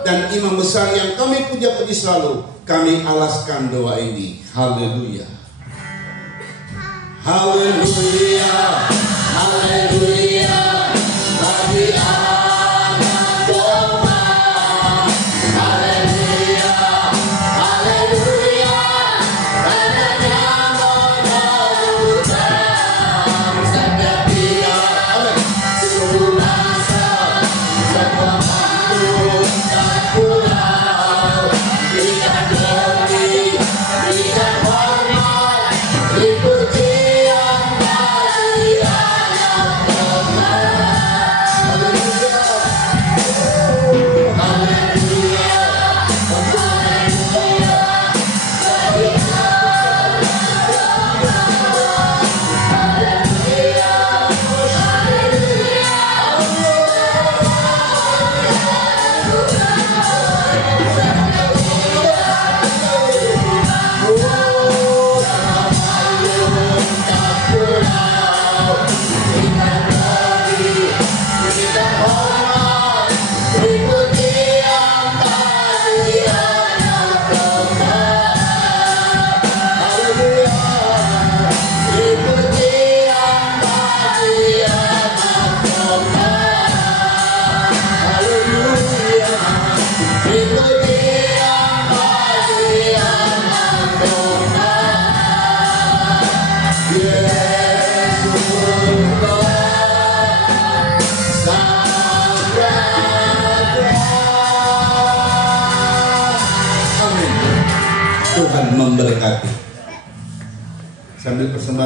dan imam besar yang kami puja-puji selalu, kami alaskan doa ini. Haleluya. Haleluya. Haleluya. Bagi anak domba. Haleluya. Haleluya. Adanya mengalukan setiap dia. Seluruh masa, semua makhluk dan pulau. Berikan glory, berikan hormat, beri pujian bagi anak domba. Haleluya. Haleluya. Haleluya. Bagi Tuhan memberkati. Sambil persembahan